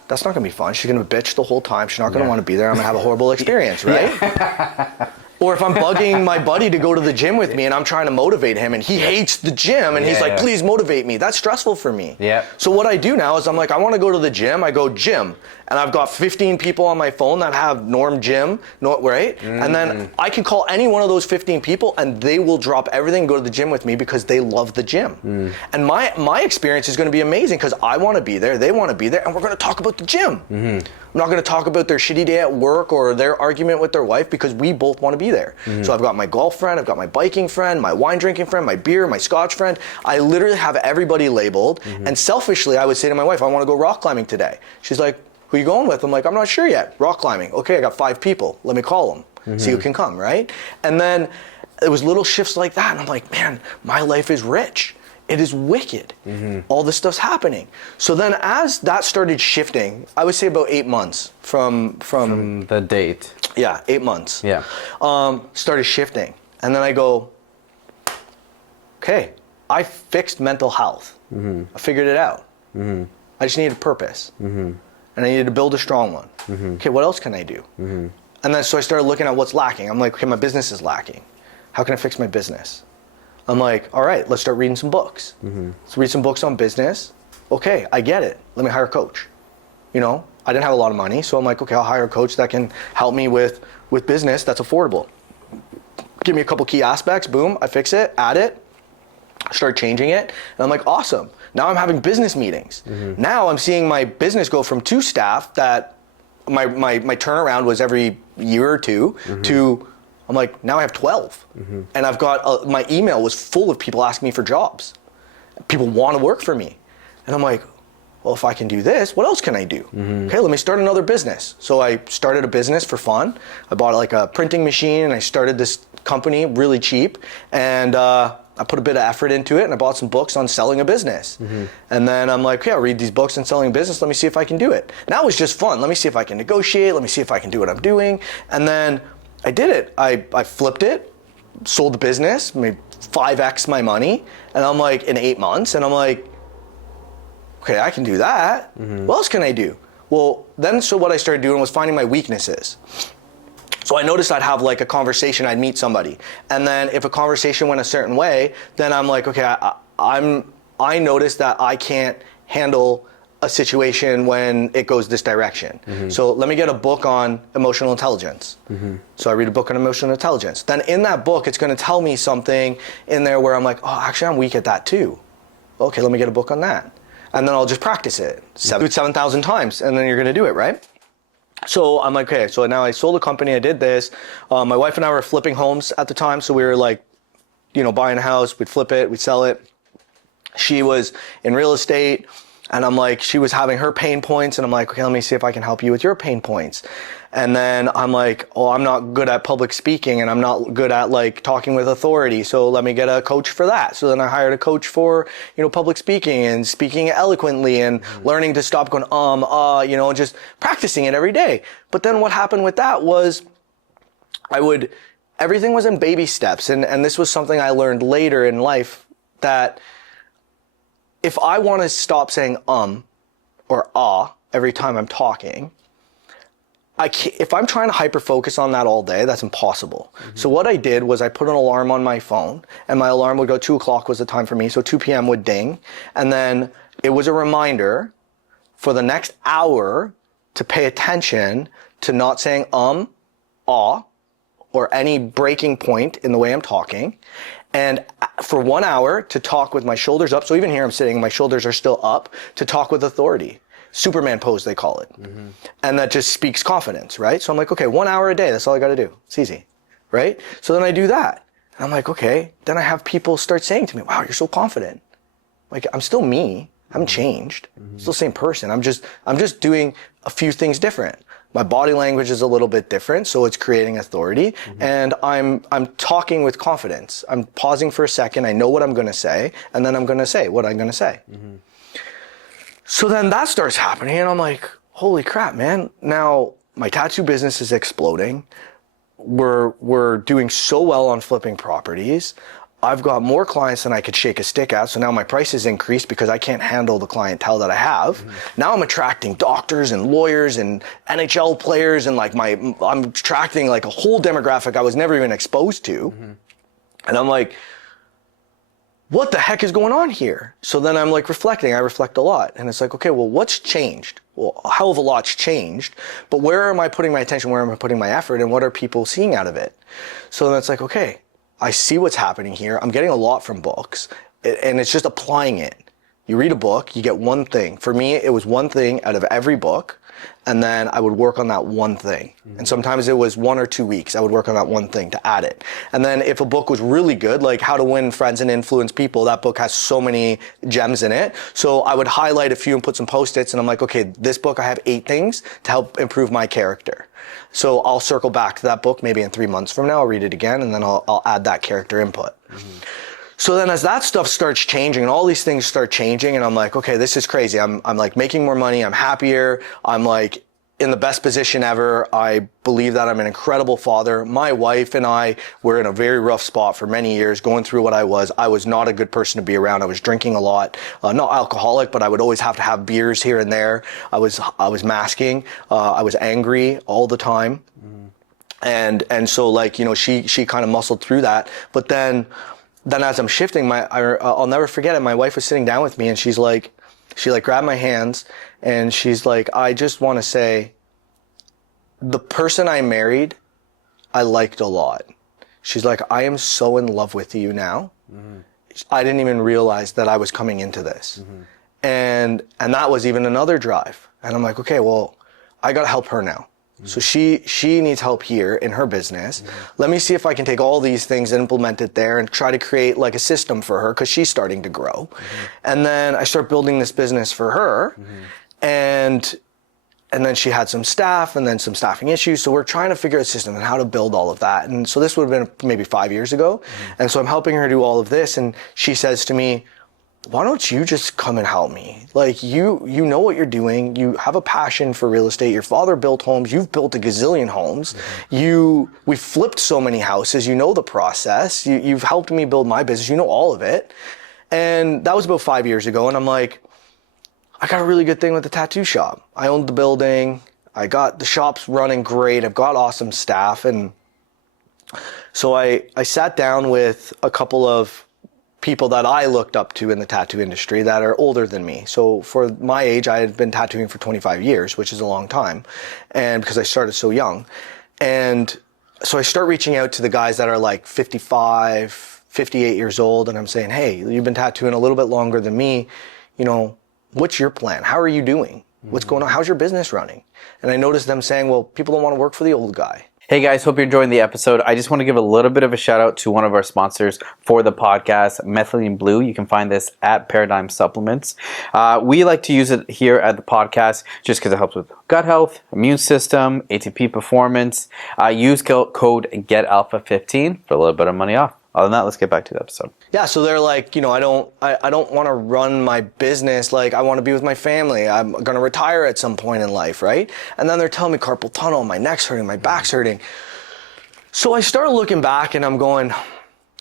that's not gonna be fun. She's gonna bitch the whole time. She's not gonna want to be there. I'm gonna have a horrible experience, right? Or if I'm bugging my buddy to go to the gym with me and I'm trying to motivate him and he hates the gym and he's like, please motivate me. That's stressful for me. Yeah. So what I do now is I'm like, I want to go to the gym. I go gym. And I've got 15 people on my phone that have Norm Gym, right? And then I can call any one of those 15 people and they will drop everything and go to the gym with me because they love the gym. And my experience is going to be amazing because I want to be there, they want to be there, and we're going to talk about the gym. I'm not going to talk about their shitty day at work or their argument with their wife because we both want to be there. So I've got my golf friend, I've got my biking friend, my wine drinking friend, my beer, my scotch friend. I literally have everybody labeled. And selfishly, I would say to my wife, I want to go rock climbing today. She's like, who are you going with? I'm like, I'm not sure yet. Rock climbing. Okay, I got 5 people. Let me call them. See who can come, right? And then it was little shifts like that. And I'm like, man, my life is rich. It is wicked. All this stuff's happening. So then as that started shifting, I would say about 8 months from the date. Yeah, 8 months. Yeah. Started shifting. And then I go, okay, I fixed mental health. I figured it out. I just needed a purpose. And I needed to build a strong one. Okay, what else can I do? And then so I started looking at what's lacking. I'm like, okay, my business is lacking. How can I fix my business? I'm like, all right, let's start reading some books. Let's read some books on business. Okay, I get it. Let me hire a coach. You know, I didn't have a lot of money, so I'm like, okay, I'll hire a coach that can help me with business that's affordable. Give me a couple key aspects, boom, I fix it, add it, start changing it, and I'm like, awesome. Now I'm having business meetings. Now I'm seeing my business go from 2 staff that my turnaround was every year or 2 to, I'm like, now I have 12. And I've got, my email was full of people asking me for jobs. People want to work for me. And I'm like, well, if I can do this, what else can I do? Okay, let me start another business. So I started a business for fun. I bought like a printing machine and I started this company really cheap. And I put a bit of effort into it and I bought some books on selling a business. And then I'm like, okay, I'll read these books on selling a business. Let me see if I can do it. Now it's just fun. Let me see if I can negotiate. Let me see if I can do what I'm doing. And then I did it. I flipped it, sold the business, made 5x my money. And I'm like, in 8 months. And I'm like, okay, I can do that. What else can I do? Well, then so what I started doing was finding my weaknesses. So I noticed I'd have like a conversation, I'd meet somebody. And then if a conversation went a certain way, then I'm like, okay, I noticed that I can't handle a situation when it goes this direction. So let me get a book on emotional intelligence. So I read a book on emotional intelligence. Then in that book, it's gonna tell me something in there where I'm like, oh, actually I'm weak at that too. Okay, let me get a book on that. And then I'll just practice it 7,000 times and then you're gonna do it, right? So I'm like, okay, so now I sold a company, I did this. My wife and I were flipping homes at the time. So we were like, you know, buying a house, we'd flip it, we'd sell it. She was in real estate and I'm like, she was having her pain points and I'm like, okay, let me see if I can help you with your pain points. And then I'm like, oh, I'm not good at public speaking and I'm not good at like talking with authority. So let me get a coach for that. So then I hired a coach for, you know, public speaking and speaking eloquently and learning to stop going, you know, just practicing it every day. But then what happened with that was everything was in baby steps. And this was something I learned later in life that if I want to stop saying or every time I'm talking, if I'm trying to hyper focus on that all day, that's impossible. So what I did was I put an alarm on my phone and my alarm would go 2 o'clock was the time for me. So 2 p.m. would ding. And then it was a reminder for the next hour to pay attention to not saying or any breaking point in the way I'm talking. And for 1 hour to talk with my shoulders up. So even here I'm sitting, my shoulders are still up to talk with authority. Superman pose, they call it. And that just speaks confidence, right? So I'm like, okay, 1 hour a day, that's all I got to do. It's easy, right? So then I do that. And I'm like, okay. Then I have people start saying to me, wow, you're so confident. Like, I'm still me. I haven't changed. I'm still the same person. I'm just doing a few things different. My body language is a little bit different, so it's creating authority. And I'm talking with confidence. I'm pausing for a second. I know what I'm going to say, and then I'm going to say what I'm going to say. So then that starts happening, and I'm like, holy crap, man. Now my tattoo business is exploding. We're doing so well on flipping properties. I've got more clients than I could shake a stick at. So now my prices increased because I can't handle the clientele that I have. Now I'm attracting doctors and lawyers and NHL players, and like I'm attracting like a whole demographic I was never even exposed to. And I'm like, what the heck is going on here? So then I'm like reflecting. I reflect a lot. And it's like, okay, well, what's changed? Well, a hell of a lot's changed. But where am I putting my attention? Where am I putting my effort? And what are people seeing out of it? So then it's like, okay, I see what's happening here. I'm getting a lot from books. And it's just applying it. You read a book, you get one thing. For me, it was one thing out of every book. And then I would work on that one thing. And sometimes it was 1 or 2 weeks. I would work on that one thing to add it. And then if a book was really good, like How to Win Friends and Influence People, that book has so many gems in it. So I would highlight a few and put some Post-its, and I'm like, okay, this book, I have 8 things to help improve my character. So I'll circle back to that book maybe in 3 months from now. I'll read it again, and then I'll add that character input. So then as that stuff starts changing and all these things start changing, and I'm like, okay, this is crazy. I'm like making more money. I'm happier. I'm like in the best position ever. I believe that I'm an incredible father. My wife and I were in a very rough spot for many years, going through what I was. I was not a good person to be around. I was drinking a lot, not alcoholic, but I would always have to have beers here and there. I was masking. I was angry all the time. And so like, you know, she kind of muscled through that. But then as I'm shifting, I'll never forget it. My wife was sitting down with me, and she grabbed my hands, and she's like, I just want to say, the person I married, I liked a lot. She's like, I am so in love with you now. I didn't even realize that I was coming into this. And that was even another drive. And I'm like, okay, well, I got to help her now. So she needs help here in her business. Let me see if I can take all these things and implement it there and try to create like a system for her, because she's starting to grow. And then I start building this business for her. And then she had some staff and then some staffing issues. So we're trying to figure out a system and how to build all of that. And so this would have been maybe 5 years ago. And so I'm helping her do all of this. And she says to me, why don't you just come and help me? Like, you know what you're doing. You have a passion for real estate. Your father built homes. You've built a gazillion homes. We've flipped so many houses. You know the process. You've helped me build my business. You know all of it. And that was about 5 years ago. And I'm like, I got a really good thing with the tattoo shop. I owned the building. I got the shop's running great. I've got awesome staff. And so I sat down with a couple of people that I looked up to in the tattoo industry that are older than me. So for my age, I had been tattooing for 25 years, which is a long time. And because I started so young. And so I start reaching out to the guys that are like 55, 58 years old. And I'm saying, hey, you've been tattooing a little bit longer than me. You know, what's your plan? How are you doing? What's going on? How's your business running? And I noticed them saying, well, people don't want to work for the old guy. Hey guys, hope you're enjoying the episode. I just want to give a little bit of a shout out to one of our sponsors for the podcast, Methylene Blue. You can find this at Paradigm Supplements. We like to use it here at the podcast just because it helps with gut health, immune system, ATP performance. Use code GETALPHA15 for a little bit of money off. Other than that, let's get back to the episode. Yeah, so they're like, you know, I don't want to run my business. Like, I want to be with my family. I'm going to retire at some point in life, right? And then they're telling me carpal tunnel, my neck's hurting, my back's hurting. So I start looking back and I'm going,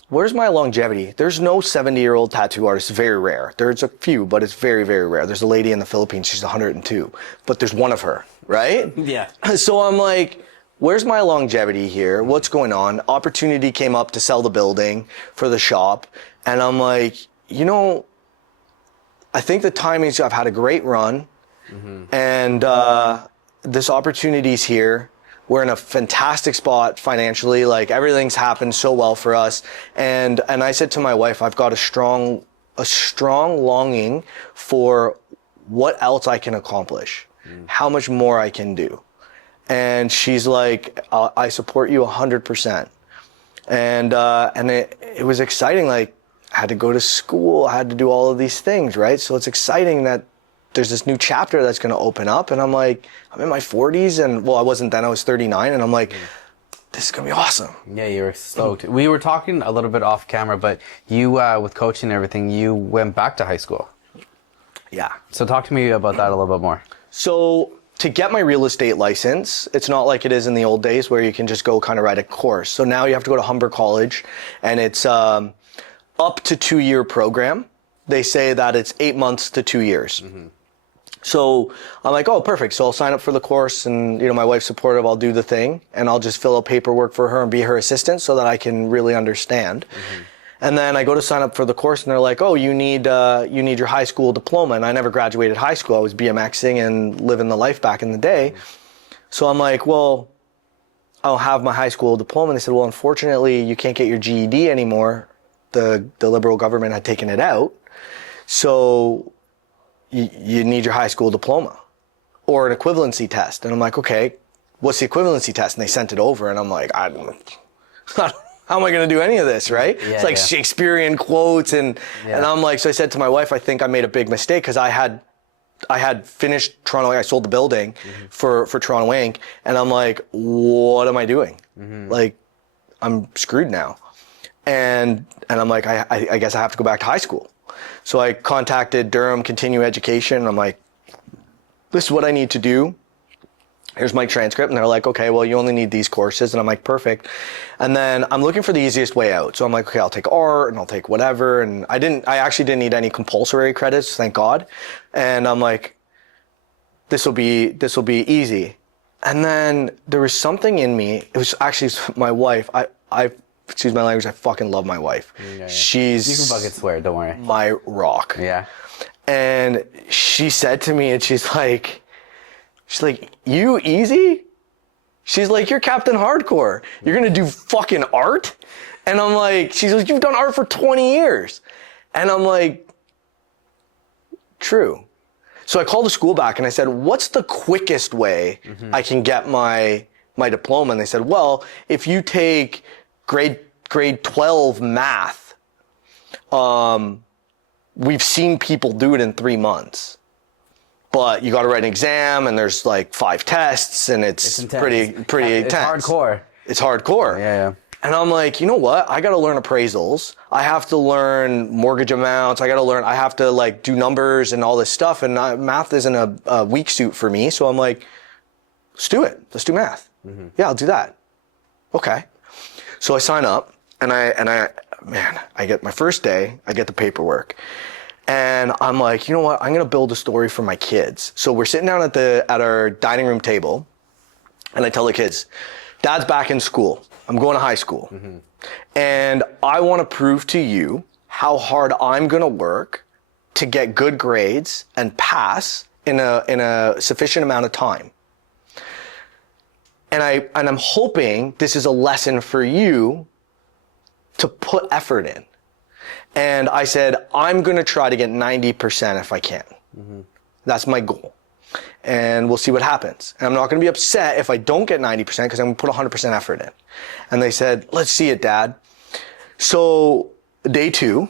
where's my longevity? There's no 70-year-old tattoo artist. Very rare. There's a few, but it's very, very rare. There's a lady in the Philippines. She's 102, but there's one of her, right? Yeah. So I'm like, where's my longevity here? What's going on? Opportunity came up to sell the building for the shop. And I'm like, you know, I think the timing's, I've had a great run. And this opportunity's here. We're in a fantastic spot financially. Like, everything's happened so well for us. And I said to my wife, I've got a strong longing for what else I can accomplish, how much more I can do. And she's like, I support you 100%. And it was exciting. Like, I had to go to school. I had to do all of these things, right? So it's exciting that there's this new chapter that's going to open up. And I'm like, I'm in my 40s. And well, I wasn't then, I was 39. And I'm like, this is going to be awesome. Yeah, you were stoked. We were talking a little bit off camera, but you, with coaching and everything, you went back to high school. Yeah. So talk to me about that a little bit more. So to get my real estate license, it's not like it is in the old days where you can just go kind of write a course. So now you have to go to Humber College, and it's up to 2-year program. They say that it's 8 months to 2 years. So I'm like, oh, perfect. So I'll sign up for the course, and my wife's supportive. I'll do the thing, and I'll just fill out paperwork for her and be her assistant so that I can really understand. And then I go to sign up for the course, and they're like, oh, you need your high school diploma. And I never graduated high school. I was BMXing and living the life back in the day. So I'm like, well, I'll have my high school diploma. And they said, well, unfortunately, you can't get your GED anymore. The Liberal government had taken it out. So you need your high school diploma or an equivalency test. And I'm like, okay, what's the equivalency test? And they sent it over, and I'm like, how am I going to do any of this, right? Yeah, it's like Shakespearean quotes. And I'm like, so I said to my wife, I think I made a big mistake, because I had finished Toronto. I sold the building for Toronto Inc. And I'm like, what am I doing? Like, I'm screwed now. And I'm like, I guess I have to go back to high school. So I contacted Durham Continuing Education, and I'm like, this is what I need to do. Here's my transcript. And they're like, okay, well, you only need these courses. And I'm like, perfect. And then I'm looking for the easiest way out. So I'm like, okay, I'll take art and I'll take whatever. And I actually didn't need any compulsory credits, thank God. And I'm like, this will be easy. And then there was something in me. It was actually my wife. I excuse my language, I fucking love my wife. Yeah. She's... You can fucking swear, don't worry. My rock. Yeah. And she said to me, and she's like, you easy? She's like, you're Captain Hardcore. You're going to do fucking art? And I'm like, she's like, you've done art for 20 years. And I'm like, true. So I called the school back and I said, what's the quickest way I can get my diploma? And they said, well, if you take grade 12 math, we've seen people do it in 3 months. But you got to write an exam, and there's like 5 tests, and it's pretty intense. It's hardcore. It's hardcore. Yeah. And I'm like, you know what? I got to learn appraisals. I have to learn mortgage amounts. I have to like do numbers and all this stuff. And math isn't a weak suit for me. So I'm like, let's do it. Let's do math. Yeah, I'll do that. Okay. So I sign up, and I get my first day, I get the paperwork. And I'm like, you know what? I'm going to build a story for my kids. So we're sitting down at our dining room table, and I tell the kids, Dad's back in school. I'm going to high school. And I want to prove to you how hard I'm going to work to get good grades and pass in a sufficient amount of time. And I'm hoping this is a lesson for you to put effort in. And I said, I'm going to try to get 90% if I can. That's my goal. And we'll see what happens. And I'm not going to be upset if I don't get 90%, because I'm going to put 100% effort in. And they said, let's see it, Dad. So day 2,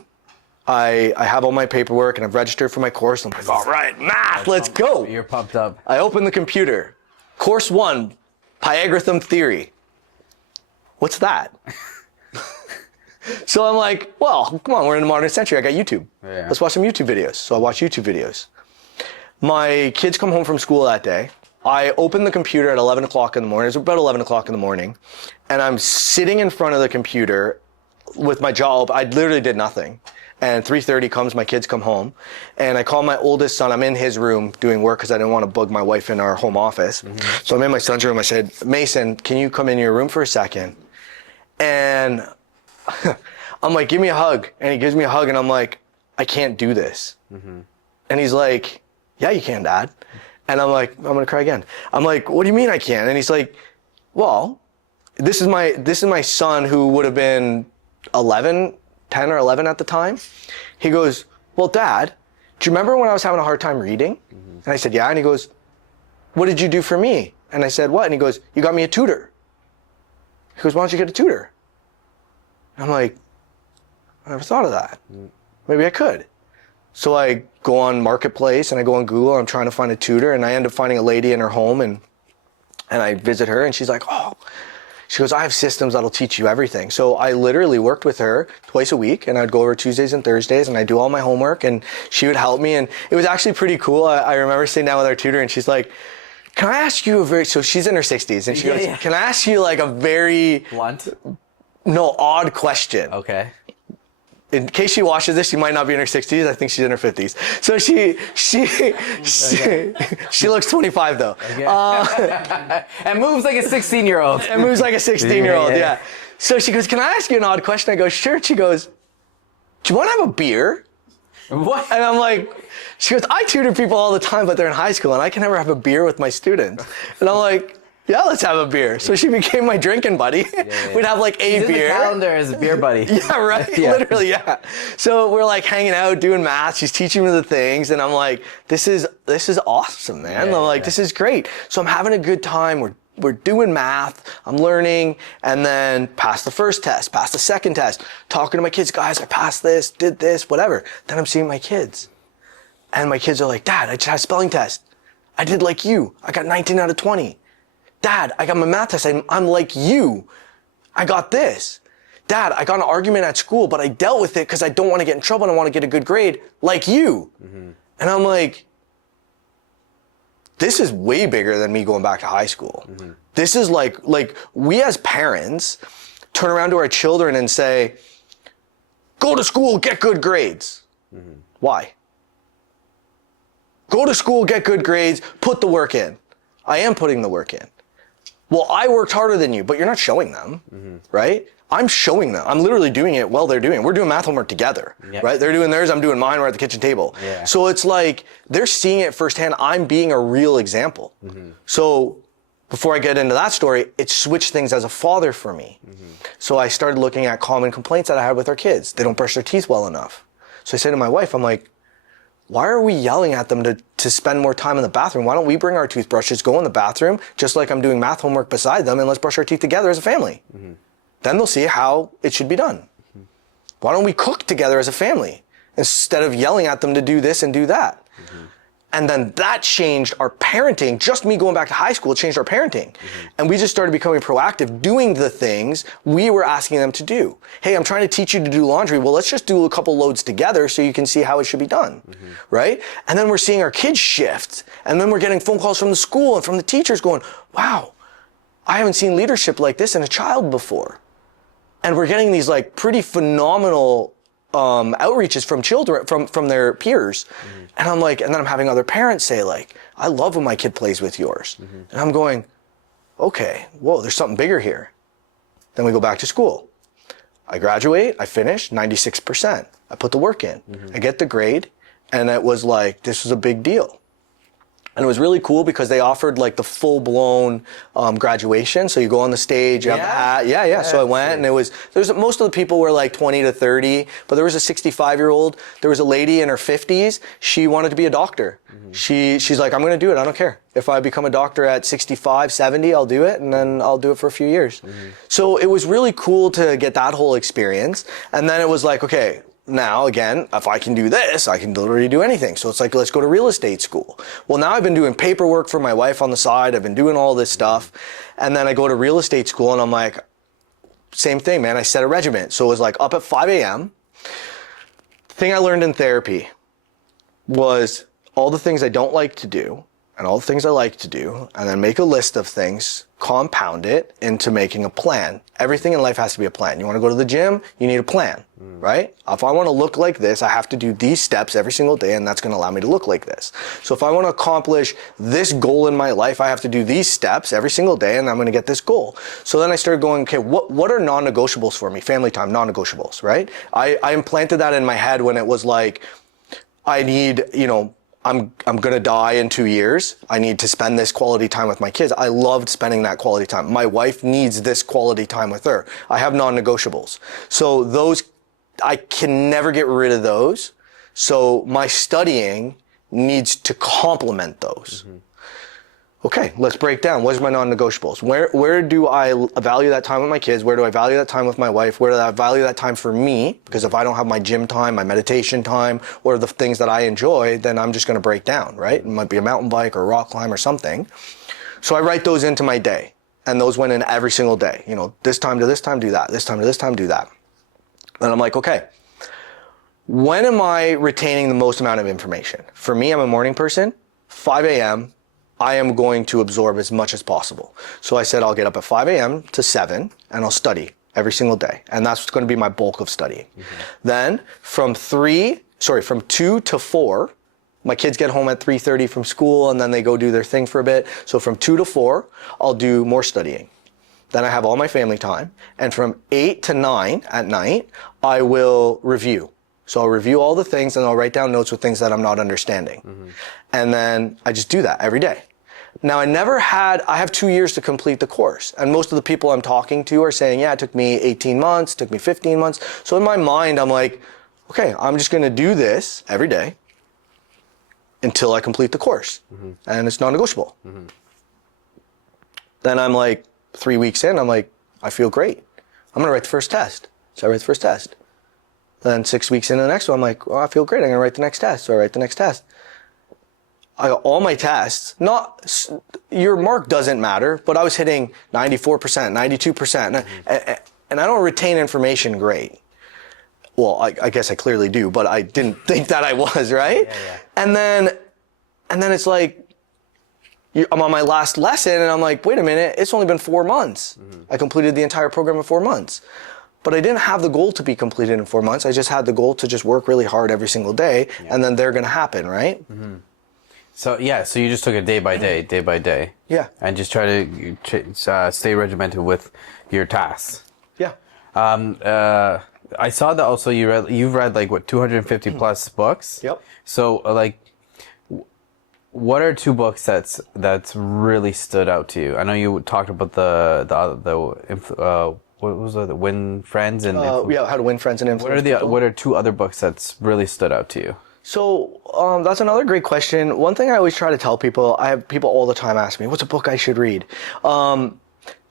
I have all my paperwork, and I've registered for my course. I'm like, all right, math, let's go. You're pumped up. I open the computer. Course 1, Pythagorean theory. What's that? So I'm like, well, come on, we're in the modern century. I got YouTube. Yeah. Let's watch some YouTube videos. So I watch YouTube videos. My kids come home from school that day. I open the computer at 11 o'clock in the morning. It's about 11 o'clock in the morning. And I'm sitting in front of the computer with my job. I literally did nothing. And 3:30 comes, my kids come home. And I call my oldest son. I'm in his room doing work because I didn't want to bug my wife in our home office. So I'm in my son's room. I said, Mason, can you come in your room for a second? And I'm like, give me a hug. And he gives me a hug, and I'm like, I can't do this. And he's like, yeah, you can, Dad. And I'm like, I'm going to cry again. I'm like, what do you mean I can't? And he's like, well, this is my son who would have been 10 or 11 at the time. He goes, well, Dad, do you remember when I was having a hard time reading? And I said, yeah. And he goes, what did you do for me? And I said, what? And he goes, you got me a tutor. He goes, why don't you get a tutor? And I'm like, I never thought of that. Maybe I could. So I go on Marketplace and I go on Google. I'm trying to find a tutor, and I end up finding a lady in her home, and I visit her, and she's like, oh, she goes, I have systems that'll teach you everything. So I literally worked with her twice a week, and I'd go over Tuesdays and Thursdays, and I'd do all my homework, and she would help me. And it was actually pretty cool. I remember sitting down with our tutor, and she's like, can I ask you so she's in her 60s, and she goes, can I ask you like a very Blunt? No, odd question. Okay. in case she watches this, she might not be in her 60s. I think she's in her 50s. So she looks 25 though. And moves like a 16-year-old. And moves like a 16-year-old, Yeah. yeah. So she goes, can I ask you an odd question? I go, sure. She goes, do you want to have a beer? What? And I'm like, she goes, I tutor people all the time, but they're in high school and I can never have a beer with my students. And I'm like, yeah, let's have a beer. So she became my drinking buddy. Yeah. We'd have like a He's beer. in the calendar as a beer buddy. Yeah, right. Yeah. Literally, yeah. So we're like hanging out, doing math. She's teaching me the things, and I'm like, this is awesome, man. Yeah, I'm like, this is great. So I'm having a good time. We're doing math. I'm learning, and then pass the first test, pass the second test. Talking to my kids, guys, I passed this, did this, whatever. Then I'm seeing my kids, and my kids are like, Dad, I just had a spelling test. I did like you. I got 19 out of 20. Dad, I got my math test. I'm like you. I got this. Dad, I got an argument at school, but I dealt with it because I don't want to get in trouble and I want to get a good grade like you. Mm-hmm. And I'm like, this is way bigger than me going back to high school. Mm-hmm. This is like we as parents turn around to our children and say, go to school, get good grades. Mm-hmm. Why? Go to school, get good grades, put the work in. I am putting the work in. Well, I worked harder than you, but you're not showing them, right? I'm showing them. I'm literally doing it while they're doing it. We're doing math homework together, right? They're doing theirs, I'm doing mine, we're at the kitchen table. Yeah. So it's like, they're seeing it firsthand. I'm being a real example. Mm-hmm. So before I get into that story, it switched things as a father for me. Mm-hmm. So I started looking at common complaints that I had with our kids. They don't brush their teeth well enough. So I said to my wife, I'm like, why are we yelling at them to spend more time in the bathroom? Why don't we bring our toothbrushes, go in the bathroom, just like I'm doing math homework beside them, and let's brush our teeth together as a family. Mm-hmm. Then they'll see how it should be done. Mm-hmm. Why don't we cook together as a family instead of yelling at them to do this and do that? Mm-hmm. And then that changed our parenting. Just me going back to high school changed our parenting. Mm-hmm. And we just started becoming proactive, doing the things we were asking them to do. Hey, I'm trying to teach you to do laundry. Well, let's just do a couple loads together so you can see how it should be done, right? And then we're seeing our kids shift. And then we're getting phone calls from the school and from the teachers going, wow, I haven't seen leadership like this in a child before. And we're getting these like pretty phenomenal outreaches from children, from their peers. Mm-hmm. And I'm like, and then I'm having other parents say like, I love when my kid plays with yours. Mm-hmm. And I'm going, okay, whoa, there's something bigger here. Then we go back to school. I graduate, I finish, 96%. I put the work in. Mm-hmm. I get the grade, and it was like, this was a big deal. And it was really cool because they offered like the full-blown graduation. So you go on the stage, you have a hat. Yeah. So I went, and most of the people were like 20 to 30, but there was a 65-year-old. There was a lady in her 50s. She wanted to be a doctor. Mm-hmm. She's like, I'm going to do it. I don't care. If I become a doctor at 65, 70, I'll do it, and then I'll do it for a few years. Mm-hmm. So it was really cool to get that whole experience. And then it was like, okay, now, again, if I can do this, I can literally do anything. So it's like, let's go to real estate school. Well, now I've been doing paperwork for my wife on the side. I've been doing all this stuff. And then I go to real estate school, and I'm like, same thing, man. I set a regiment. So it was like up at 5 a.m. The thing I learned in therapy was all the things I don't like to do and all the things I like to do, and then make a list of things, compound it into making a plan. Everything in life has to be a plan. You want to go to the gym, you need a plan, right? If I want to look like this, I have to do these steps every single day, and that's going to allow me to look like this. So if I want to accomplish this goal in my life, I have to do these steps every single day, and I'm going to get this goal. So then I started going, okay, what are non-negotiables for me? Family time, non-negotiables, right? I implanted that in my head when it was like, I need, I'm going to die in 2 years. I need to spend this quality time with my kids. I loved spending that quality time. My wife needs this quality time with her. I have non-negotiables. So those, I can never get rid of those. So my studying needs to complement those. Mm-hmm. Okay, let's break down. What is my non-negotiables? Where do I value that time with my kids? Where do I value that time with my wife? Where do I value that time for me? Because if I don't have my gym time, my meditation time, or the things that I enjoy, then I'm just going to break down, right? It might be a mountain bike or a rock climb or something. So I write those into my day, and those went in every single day. This time to this time, do that. This time to this time, do that. And I'm like, okay, when am I retaining the most amount of information? For me, I'm a morning person. 5 a.m., I am going to absorb as much as possible. So I said I'll get up at 5 a.m. to 7 and I'll study every single day. And that's going to be my bulk of studying. Then from 2 to 4, my kids get home at 3:30 from school and then they go do their thing for a bit. So from 2 to 4, I'll do more studying. Then I have all my family time. And from 8 to 9 at night, I will review. So I'll review all the things and I'll write down notes with things that I'm not understanding. And then I just do that every day. Now I have 2 years to complete the course. And most of the people I'm talking to are saying, yeah, it took me 18 months, it took me 15 months. So in my mind, I'm like, okay, I'm just going to do this every day until I complete the course. And it's non-negotiable. Then I'm like 3 weeks in, I'm like, I feel great. I'm going to write the first test. So I write the first test. Then 6 weeks into the next one, I'm like, oh, I feel great. I'm going to write the next test. So I write the next test. I got all my tests, your mark doesn't matter, but I was hitting 94%, 92%. And I don't retain information great. Well, I guess I clearly do, but I didn't think that I was, right? Yeah. And then it's like, I'm on my last lesson and I'm like, wait a minute, it's only been 4 months. I completed the entire program in 4 months. But I didn't have the goal to be completed in 4 months. I just had the goal to just work really hard every single day, and then they're going to happen, right? So you just took it day by day. Yeah. And just try to stay regimented with your tasks. Yeah. I saw that also you've read like what 250 plus books. Yep. So like, what are 2 books that's really stood out to you? I know you talked about what was it? Win Friends and How to Win Friends and Influence. What are 2 other books that's really stood out to you? So that's another great question. One thing I always try to tell people, I have people all the time ask me, what's a book I should read?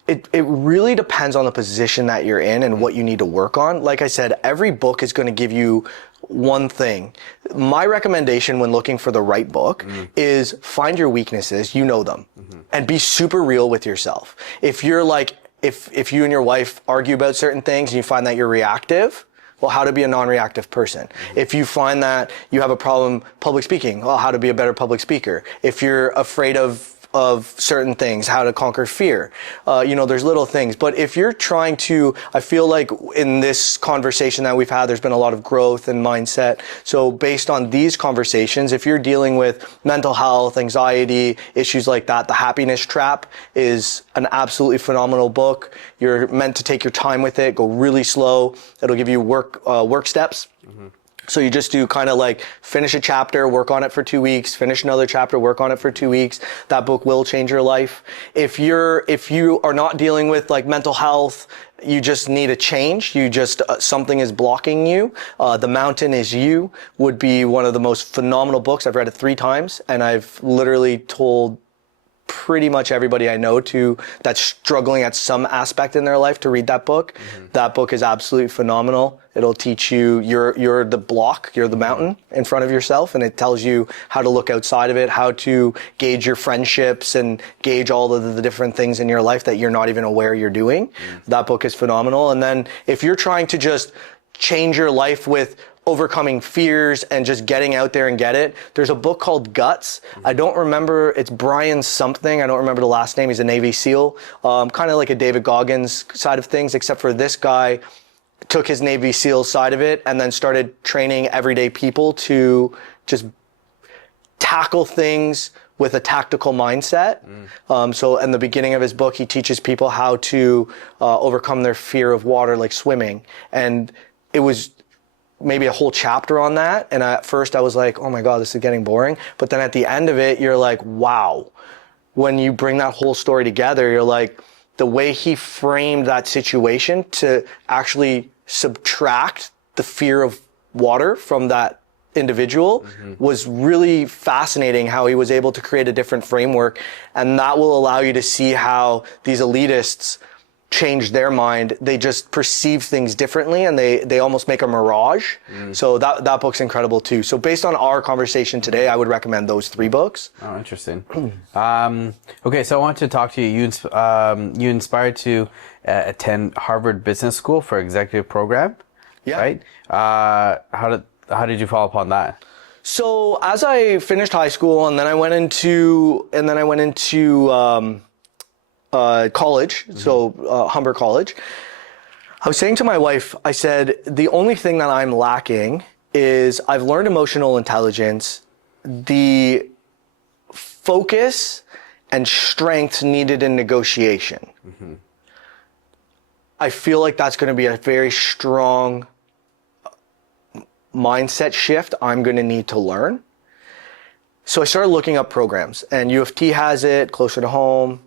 It really depends on the position that you're in and what you need to work on. Like I said, every book is going to give you one thing. My recommendation when looking for the right book is find your weaknesses, you know them, and be super real with yourself. If you're like, if you and your wife argue about certain things and you find that you're reactive, well, how to be a non-reactive person. If you find that you have a problem public speaking, well, how to be a better public speaker. If you're afraid of certain things, how to conquer fear. There's little things. But if you're trying to, I feel like in this conversation that we've had, there's been a lot of growth and mindset. So based on these conversations, if you're dealing with mental health, anxiety, issues like that, The Happiness Trap is an absolutely phenomenal book. You're meant to take your time with it, go really slow. It'll give you work steps. So you just do kind of like finish a chapter, work on it for 2 weeks, finish another chapter, work on it for 2 weeks. That book will change your life. If you are not dealing with like mental health, you just need a change. You just, something is blocking you. The Mountain Is You would be one of the most phenomenal books. I've read it 3 times and I've literally told pretty much everybody I know that's struggling at some aspect in their life to read that book. That book is absolutely phenomenal. It'll teach you you're the block, you're the mountain in front of yourself, and it tells you how to look outside of it, how to gauge your friendships and gauge all of the different things in your life that you're not even aware you're doing. That book is phenomenal. And then if you're trying to just change your life with overcoming fears and just getting out there and get it, there's a book called Guts. I don't remember, it's Brian something, I don't remember the last name. He's a Navy SEAL, kind of like a David Goggins side of things, except for this guy took his Navy SEAL side of it and then started training everyday people to just tackle things with a tactical mindset. So in the beginning of his book, he teaches people how to overcome their fear of water, like swimming. And it was maybe a whole chapter on that. And at first I was like, oh my God, this is getting boring. But then at the end of it, you're like, wow. When you bring that whole story together, you're like, the way he framed that situation to actually subtract the fear of water from that individual was really fascinating, how he was able to create a different framework. And that will allow you to see how these elitists change their mind. They just perceive things differently and they almost make a mirage. So that book's incredible too. So based on our conversation today, I would recommend those 3 books. Oh, interesting. Okay, so I want to talk to you. You inspired to attend Harvard Business School for executive program, right? How did you follow upon that? So as I finished high school and then I went into college, so Humber College, I was saying to my wife, I said, the only thing that I'm lacking is I've learned emotional intelligence, the focus and strength needed in negotiation. Mm-hmm. I feel like that's going to be a very strong mindset shift I'm going to need to learn. So I started looking up programs, and U of T has it closer to home,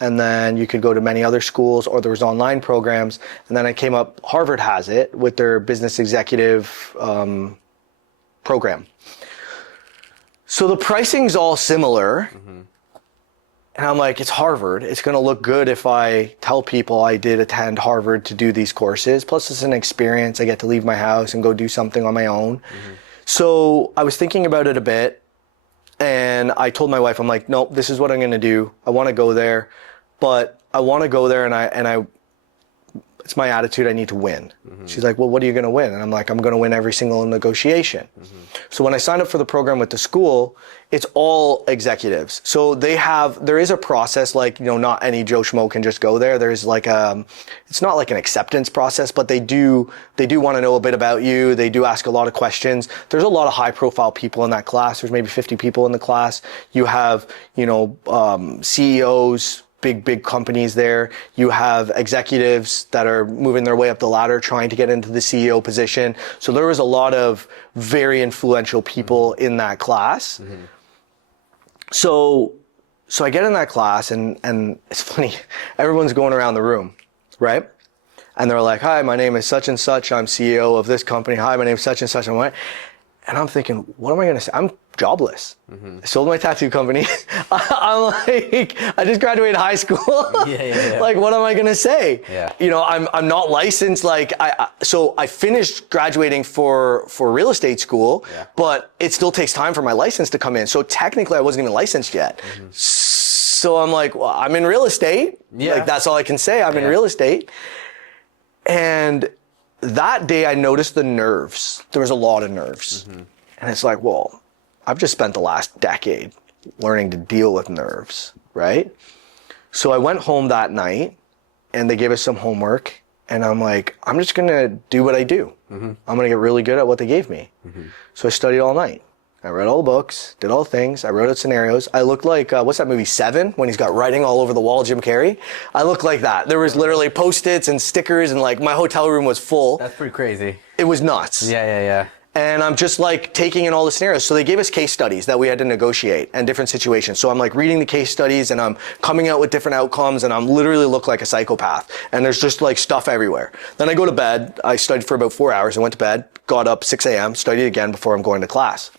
and then you could go to many other schools, or there was online programs, and then I came up, Harvard has it with their business executive program. So the pricing's all similar. Mm-hmm. And I'm like, it's Harvard. It's going to look good if I tell people I did attend Harvard to do these courses. Plus, it's an experience. I get to leave my house and go do something on my own. Mm-hmm. So I was thinking about it a bit. And I told my wife, I'm like, nope, this is what I'm going to do. I want to go there. But I want to go there, and I it's my attitude, I need to win. Mm-hmm. She's like, well, what are you going to win? And I'm like, I'm going to win every single negotiation. Mm-hmm. So when I signed up for the program with the school, it's all executives. So there is a process, like, not any Joe Schmo can just go there. There's like it's not like an acceptance process, but they do want to know a bit about you. They do ask a lot of questions. There's a lot of high profile people in that class. There's maybe 50 people in the class. You have, CEOs, big companies there. You have executives that are moving their way up the ladder, trying to get into the CEO position. So there was a lot of very influential people in that class. Mm-hmm. So I get in that class, and it's funny, everyone's going around the room, right? And they're like, hi, my name is such and such. I'm CEO of this company. Hi, my name is such and such. And I'm thinking, what am I going to say? I'm jobless. Mm-hmm. I sold my tattoo company. I'm like, I just graduated high school. Yeah. Like, what am I going to say? Yeah. I'm not licensed. Like, so I finished graduating for real estate school, but it still takes time for my license to come in. So technically I wasn't even licensed yet. Mm-hmm. So I'm like, well, I'm in real estate. Yeah. Like, that's all I can say. I'm in real estate. And that day I noticed the nerves. There was a lot of nerves. Mm-hmm. And it's like, well, I've just spent the last decade learning to deal with nerves, right? So I went home that night, and they gave us some homework, and I'm like, I'm just going to do what I do. Mm-hmm. I'm going to get really good at what they gave me. Mm-hmm. So I studied all night. I read all the books, did all the things. I wrote out scenarios. I looked like, what's that movie, Seven? When he's got writing all over the wall, Jim Carrey? I looked like that. There was literally Post-its and stickers, and like my hotel room was full. That's pretty crazy. It was nuts. Yeah. And I'm just like taking in all the scenarios. So they gave us case studies that we had to negotiate and different situations. So I'm like reading the case studies, and I'm coming out with different outcomes, and I'm literally look like a psychopath. And there's just like stuff everywhere. Then I go to bed. I studied for about 4 hours. I went to bed, got up 6 a.m., studied again before I'm going to class.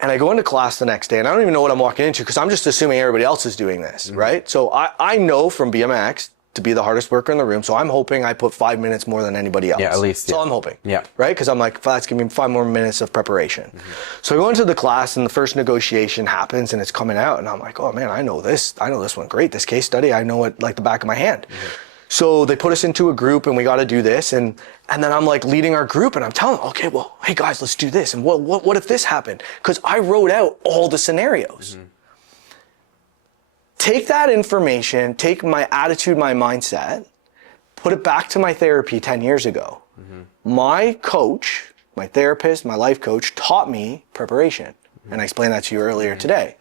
And I go into class the next day, and I don't even know what I'm walking into, because I'm just assuming everybody else is doing this, mm-hmm. right? So I know from BMX to be the hardest worker in the room, so I'm hoping I put 5 minutes more than anybody else. Yeah, at least. That's all I'm hoping. Yeah. Right? Because I'm like, that's giving me 5 more minutes of preparation. Mm-hmm. So I go into the class, and the first negotiation happens, and it's coming out, and I'm like, oh man, I know this one great. This case study, I know it like the back of my hand. Mm-hmm. So they put us into a group, and we got to do this, and then I'm like leading our group, and I'm telling them, okay, well, hey guys, let's do this, and what if this happened? Because I wrote out all the scenarios. Mm-hmm. Take that information, take my attitude, my mindset, put it back to my therapy 10 years ago. Mm-hmm. My coach, my therapist, my life coach taught me preparation, mm-hmm. and I explained that to you earlier mm-hmm. today.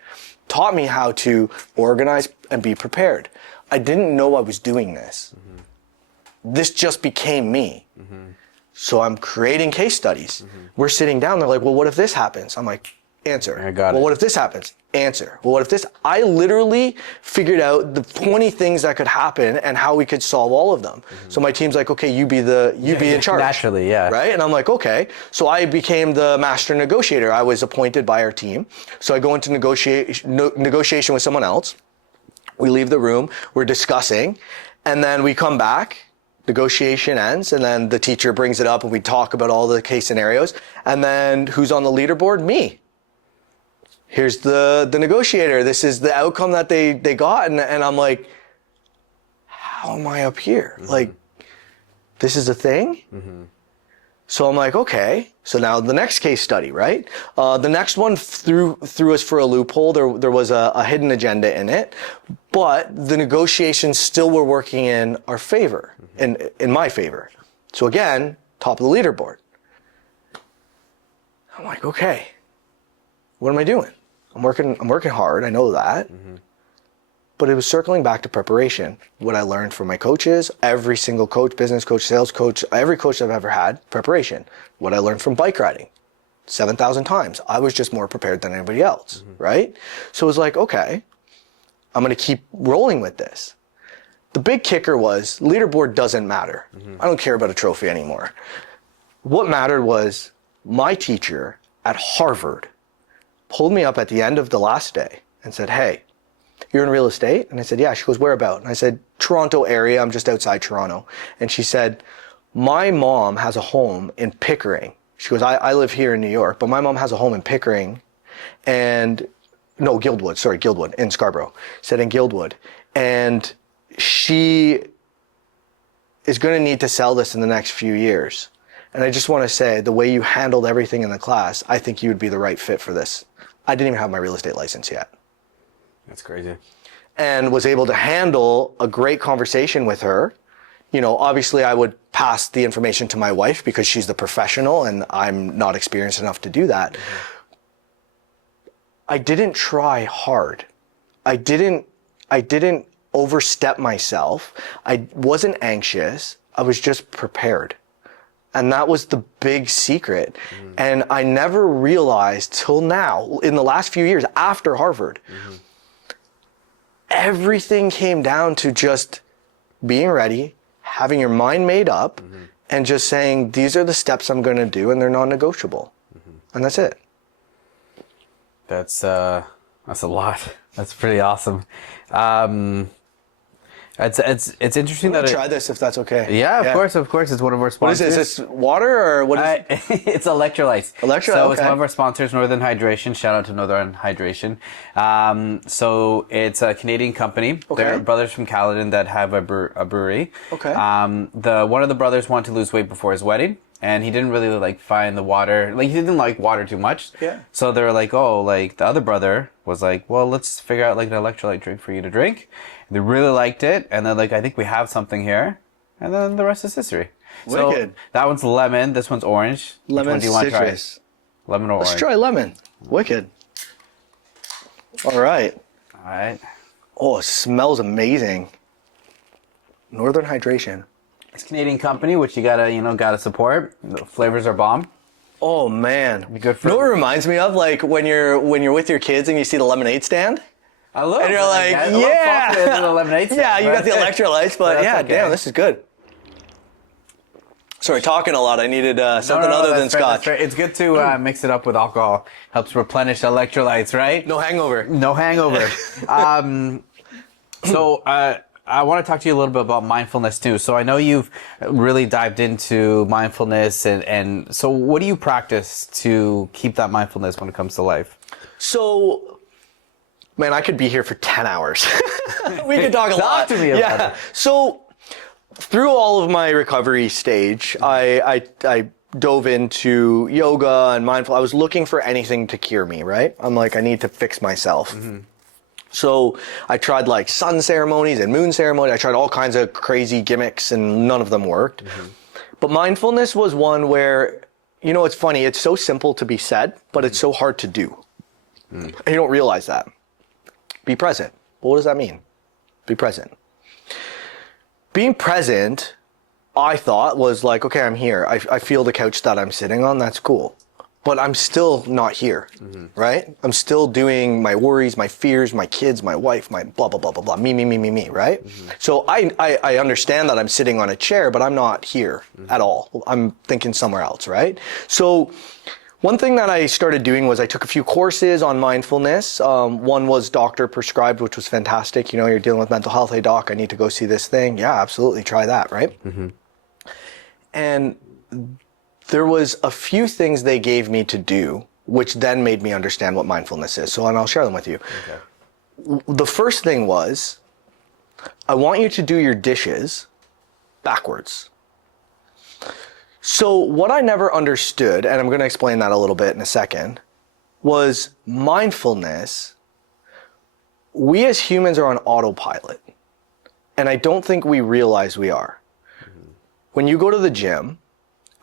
Taught me how to organize and be prepared. I didn't know I was doing this. Mm-hmm. This just became me. Mm-hmm. So I'm creating case studies. Mm-hmm. We're sitting down. They're like, well, what if this happens? I'm like, answer. I got it. Well, what if this happens? Answer. Well, what if this? I literally figured out the 20 things that could happen and how we could solve all of them. Mm-hmm. So my team's like, okay, you be in charge. Naturally, yeah. Right? And I'm like, okay. So I became the master negotiator. I was appointed by our team. So I go into negotiation with someone else. We leave the room, we're discussing, and then we come back, negotiation ends, and then the teacher brings it up, and we talk about all the case scenarios, and then who's on the leaderboard? Me. Here's the negotiator. This is the outcome that they got, and I'm like, how am I up here? Mm-hmm. Like, this is a thing? Mm-hmm. So I'm like, okay. So now the next case study, right? The next one threw us for a loophole. There was a hidden agenda in it, but the negotiations still were working in our favor, in my favor. So again, top of the leaderboard. I'm like, okay, what am I doing? I'm working hard. I know that. But it was circling back to preparation. What I learned from my coaches, every single coach, business coach, sales coach, every coach I've ever had, preparation. What I learned from bike riding, 7,000 times. I was just more prepared than anybody else, right? So it was like, okay, I'm going to keep rolling with this. The big kicker was leaderboard doesn't matter. I don't care about a trophy anymore. What mattered was my teacher at Harvard pulled me up at the end of the last day and said, hey, you're in real estate? And I said, yeah. She goes, where about? And I said, Toronto area. I'm just outside Toronto. And she said, my mom has a home in Pickering. She goes, I live here in New York, but my mom has a home in Pickering and, no, Guildwood in Scarborough. Said in Guildwood. And she is going to need to sell this in the next few years. And I just want to say, the way you handled everything in the class, I think you would be the right fit for this. I didn't even have my real estate license yet. That's crazy. And was able to handle a great conversation with her. You know, obviously I would pass the information to my wife because she's the professional and I'm not experienced enough to do that. I didn't try hard. I didn't overstep myself. I wasn't anxious. I was just prepared. And that was the big secret. And I never realized till now, in the last few years after Harvard, everything came down to just being ready, having your mind made up, and just saying, these are the steps I'm going to do, and they're non-negotiable. And that's it. That's a lot. That's pretty awesome. It's interesting that try this if that's okay. Yeah, of course. It's one of our sponsors. What is this? Is this water or what is it's electrolytes. So it's one of our sponsors, Northern Hydration. Shout out to Northern Hydration. So it's a Canadian company. Okay. They're brothers from Caledon that have a brewery. Okay. One of the brothers wanted to lose weight before his wedding. And he didn't really find the water. He didn't like water too much. Yeah. So they were like, the other brother was like, well, let's figure out an electrolyte drink for you to drink. And they really liked it. And then I think we have something here. And then the rest is history. Wicked. So that one's lemon. This one's orange. Lemon Which one do you want to try? citrus. Lemon or orange? Let's try lemon. Wicked. All right. All right. Oh, it smells amazing. Northern Hydration. It's a Canadian company, which you gotta support. The flavors are bomb. Oh man, Be good for you know what it reminds me of? Like when you're with your kids and you see the lemonade stand, I love. and you're like, yeah, the lemonade stand, yeah, you got the electrolytes, but That's yeah, okay. damn, this is good. Sorry, talking a lot. I needed something other than that's fair, scotch. that's fair. It's good to mix it up with alcohol. Helps replenish electrolytes, right? No hangover. No hangover. So I want to talk to you a little bit about mindfulness too. So I know you've really dived into mindfulness, and so what do you practice to keep that mindfulness when it comes to life? So, man, I could be here for 10 hours. We could talk a lot. Talk to me about it. So, through all of my recovery stage, I dove into yoga and mindful. I was looking for anything to cure me, right? I'm like, I need to fix myself. So I tried sun ceremonies and moon ceremonies. I tried all kinds of crazy gimmicks and none of them worked. But mindfulness was one where, it's funny. It's so simple to be said, but it's so hard to do. And you don't realize that. Be present. Well, what does that mean? Be present. Being present, I thought, was like, okay, I'm here. I feel the couch that I'm sitting on. That's cool. But I'm still not here, right? I'm still doing my worries, my fears, my kids, my wife, my blah, blah, blah, blah, blah, me, right? So I understand that I'm sitting on a chair, but I'm not here at all. I'm thinking somewhere else, right? So one thing that I started doing was I took a few courses on mindfulness. One was doctor prescribed, which was fantastic. You're dealing with mental health. Hey, doc, I need to go see this thing. Yeah, absolutely. Try that, right? And there was a few things they gave me to do, which then made me understand what mindfulness is. And I'll share them with you. Okay. The first thing was, I want you to do your dishes backwards. So what I never understood, and I'm going to explain that a little bit in a second, was mindfulness. We as humans are on autopilot. And I don't think we realize we are. when you go to the gym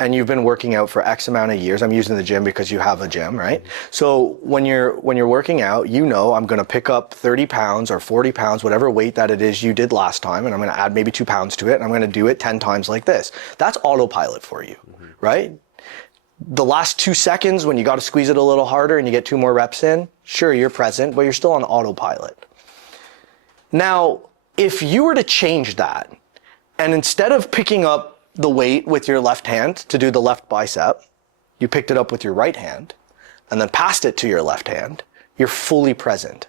and you've been working out for X amount of years, I'm using the gym because you have a gym, right? So when you're working out, you know, I'm going to pick up 30 pounds or 40 pounds, whatever weight that it is you did last time, and I'm going to add maybe 2 pounds to it, and I'm going to do it 10 times like this. That's autopilot for you, right? The last 2 seconds when you got to squeeze it a little harder and you get 2 more reps in, sure, you're present, but you're still on autopilot. Now, if you were to change that, and instead of picking up the weight with your left hand to do the left bicep, you picked it up with your right hand and then passed it to your left hand, you're fully present.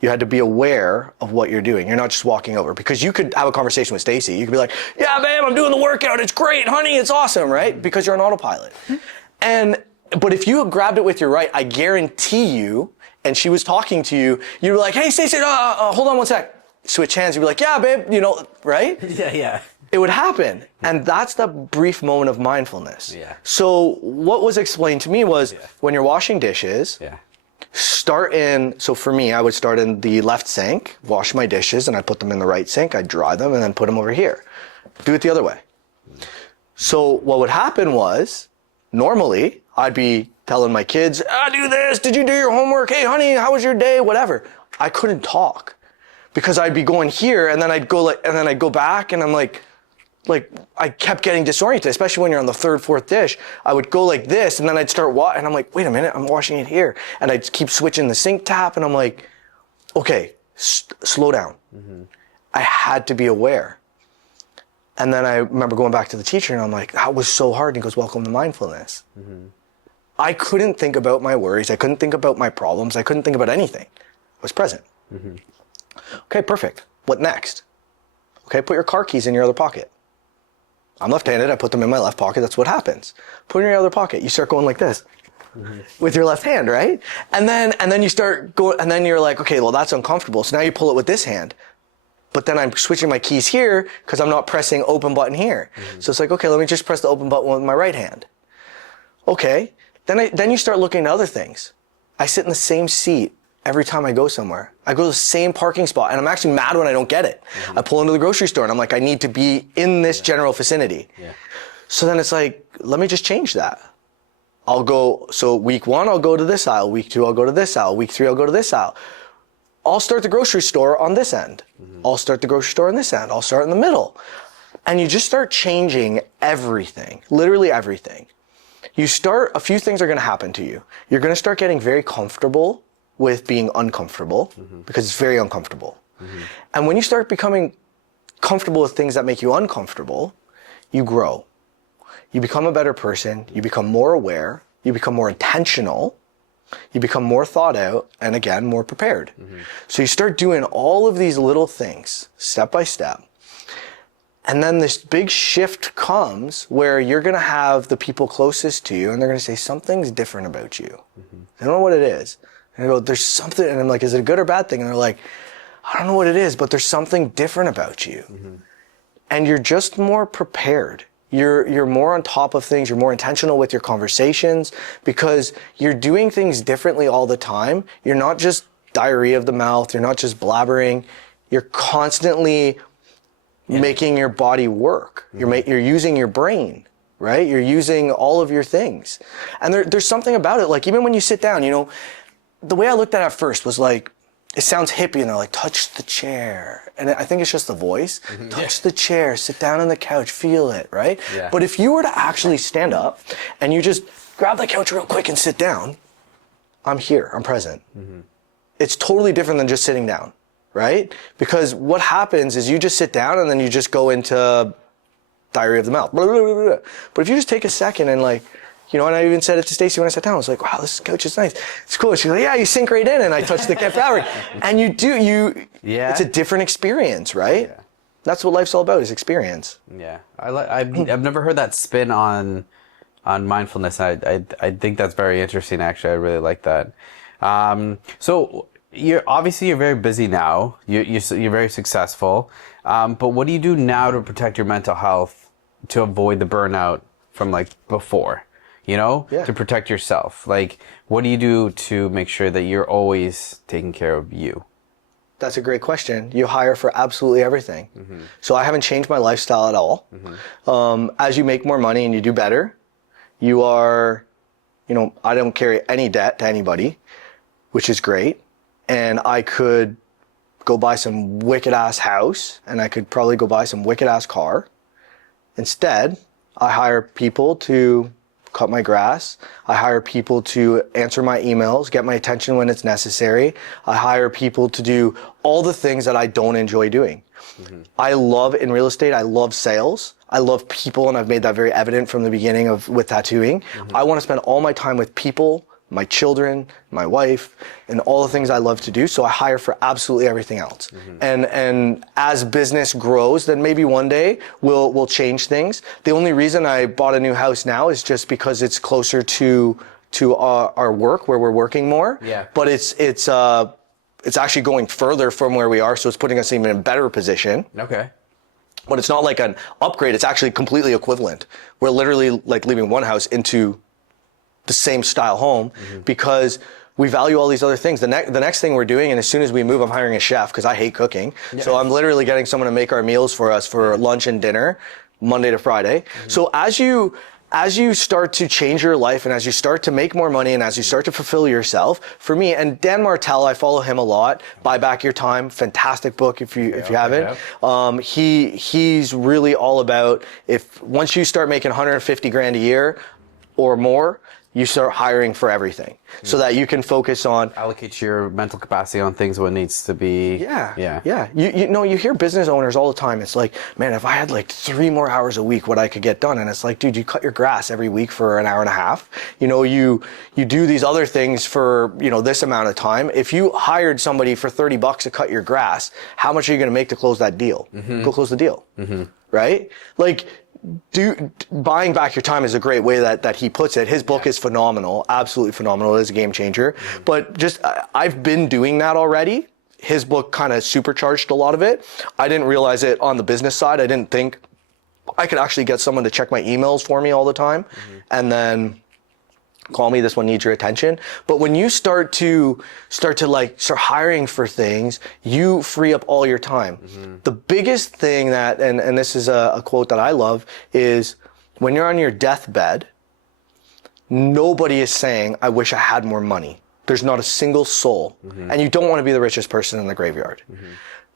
You had to be aware of what you're doing. You're not just walking over, because you could have a conversation with Stacy. You could be like, yeah, babe, I'm doing the workout. It's great, honey. It's awesome, right? Because you're on autopilot. But if you grabbed it with your right, I guarantee you, and she was talking to you, you were like, hey, Stacy, hold on one sec. Switch hands. You'd be like, yeah, babe, you know, right? Yeah. It would happen. And that's the brief moment of mindfulness. Yeah. So what was explained to me was when you're washing dishes, so for me, I would start in the left sink, wash my dishes, and I'd put them in the right sink. I'd dry them and then put them over here. Do it the other way. So what would happen was, normally, I'd be telling my kids, do this. Did you do your homework? Hey, honey, how was your day? Whatever. I couldn't talk because I'd be going here and then I'd go back and I'm like I kept getting disoriented, especially when you're on the third, fourth dish. I would go like this and then I'd start and I'm like, wait a minute, I'm washing it here. And I'd keep switching the sink tap and I'm like, okay, slow down. I had to be aware. And then I remember going back to the teacher and I'm like, that was so hard. And he goes, welcome to mindfulness. I couldn't think about my worries. I couldn't think about my problems. I couldn't think about anything. I was present. Okay, perfect. What next? Okay, put your car keys in your other pocket. I'm left-handed. I put them in my left pocket. That's what happens. Put it in your other pocket. You start going like this with your left hand, right? And then you start going, and then you're like, okay, well, that's uncomfortable. So now you pull it with this hand. But then I'm switching my keys here because I'm not pressing open button here. So it's like, okay, let me just press the open button with my right hand. Okay. Then you start looking at other things. I sit in the same seat every time I go somewhere. I go to the same parking spot and I'm actually mad when I don't get it. I pull into the grocery store and I'm like, I need to be in this general vicinity. So then it's like, let me just change that. So week 1, I'll go to this aisle. Week 2, I'll go to this aisle. Week 3, I'll go to this aisle. I'll start the grocery store on this end. I'll start the grocery store on this end. I'll start in the middle. And you just start changing everything, literally everything. A few things are going to happen to you. You're going to start getting very comfortable with being uncomfortable because it's very uncomfortable. And when you start becoming comfortable with things that make you uncomfortable, you grow. You become a better person. You become more aware. You become more intentional. You become more thought out and again, more prepared. So you start doing all of these little things step by step. And then this big shift comes where you're going to have the people closest to you and they're going to say, something's different about you. They don't know what it is. And I go, there's something. And I'm like, is it a good or bad thing? And they're like, I don't know what it is, but there's something different about you. And you're just more prepared. You're more on top of things. You're more intentional with your conversations because you're doing things differently all the time. You're not just diarrhea of the mouth. You're not just blabbering. You're constantly making your body work. You're using your brain, right? You're using all of your things. And there's something about it. Like even when you sit down, you know, the way I looked at it first was like, it sounds hippie and they're like, touch the chair. And I think it's just the voice. Touch the chair, sit down on the couch, feel it, right? But if you were to actually stand up and you just grab the couch real quick and sit down, I'm here, I'm present. It's totally different than just sitting down, right? Because what happens is you just sit down and then you just go into diarrhea of the mouth. But if you just take a second and like, you know, and I even said it to Stacy when I sat down. I was like, wow, this couch is nice. It's cool. She's like, yeah, you sink right in. And I touched the fabric. And it's a different experience, right? That's what life's all about, is experience. I've never heard that spin on mindfulness. I think that's very interesting, actually. I really like that. So you're very busy now. You're very successful. But what do you do now to protect your mental health to avoid the burnout from like before? You know, to protect yourself. Like, what do you do to make sure that you're always taking care of you? That's a great question. You hire for absolutely everything. So I haven't changed my lifestyle at all. As you make more money and you do better, you are, I don't carry any debt to anybody, which is great. And I could go buy some wicked ass house, and I could probably go buy some wicked ass car. Instead, I hire people to cut my grass. I hire people to answer my emails, get my attention when it's necessary. I hire people to do all the things that I don't enjoy doing. I love, in real estate, I love sales. I love people, and I've made that very evident from the beginning with tattooing. I want to spend all my time with people, my children, my wife, and all the things I love to do. So I hire for absolutely everything else. And as business grows, then maybe one day we'll change things. The only reason I bought a new house now is just because it's closer to our work, where we're working more. Yeah. But it's actually going further from where we are, so it's putting us even in a better position. Okay. But it's not like an upgrade, it's actually completely equivalent. We're literally like leaving one house into the same style home because we value all these other things. The next thing we're doing, and as soon as we move, I'm hiring a chef because I hate cooking. Yeah. So I'm literally getting someone to make our meals for us for lunch and dinner, Monday to Friday. So as you start to change your life, and as you start to make more money, and as you start to fulfill yourself, for me, and Dan Martell, I follow him a lot. Buy Back Your Time, fantastic book if you haven't. He's really all about, once you start making 150 grand a year or more, you start hiring for everything so that you can focus on allocate your mental capacity on things what needs to be. Yeah. You hear business owners all the time. It's like, man, if I had like 3 more hours a week, what I could get done. And it's like, dude, you cut your grass every week for an hour and a half. You do these other things for, this amount of time. If you hired somebody for $30 to cut your grass, how much are you going to make to close that deal? Go close the deal. Right? Like, buying back your time is a great way that he puts it. His book is phenomenal, absolutely phenomenal. It is a game changer. But just, I've been doing that already. His book kind of supercharged a lot of it. I didn't realize it on the business side. I didn't think I could actually get someone to check my emails for me all the time and then call me, this one needs your attention. But when you start hiring for things, you free up all your time. The biggest thing that, and this is a quote that I love, is when you're on your deathbed, nobody is saying, I wish I had more money. There's not a single soul. And you don't want to be the richest person in the graveyard.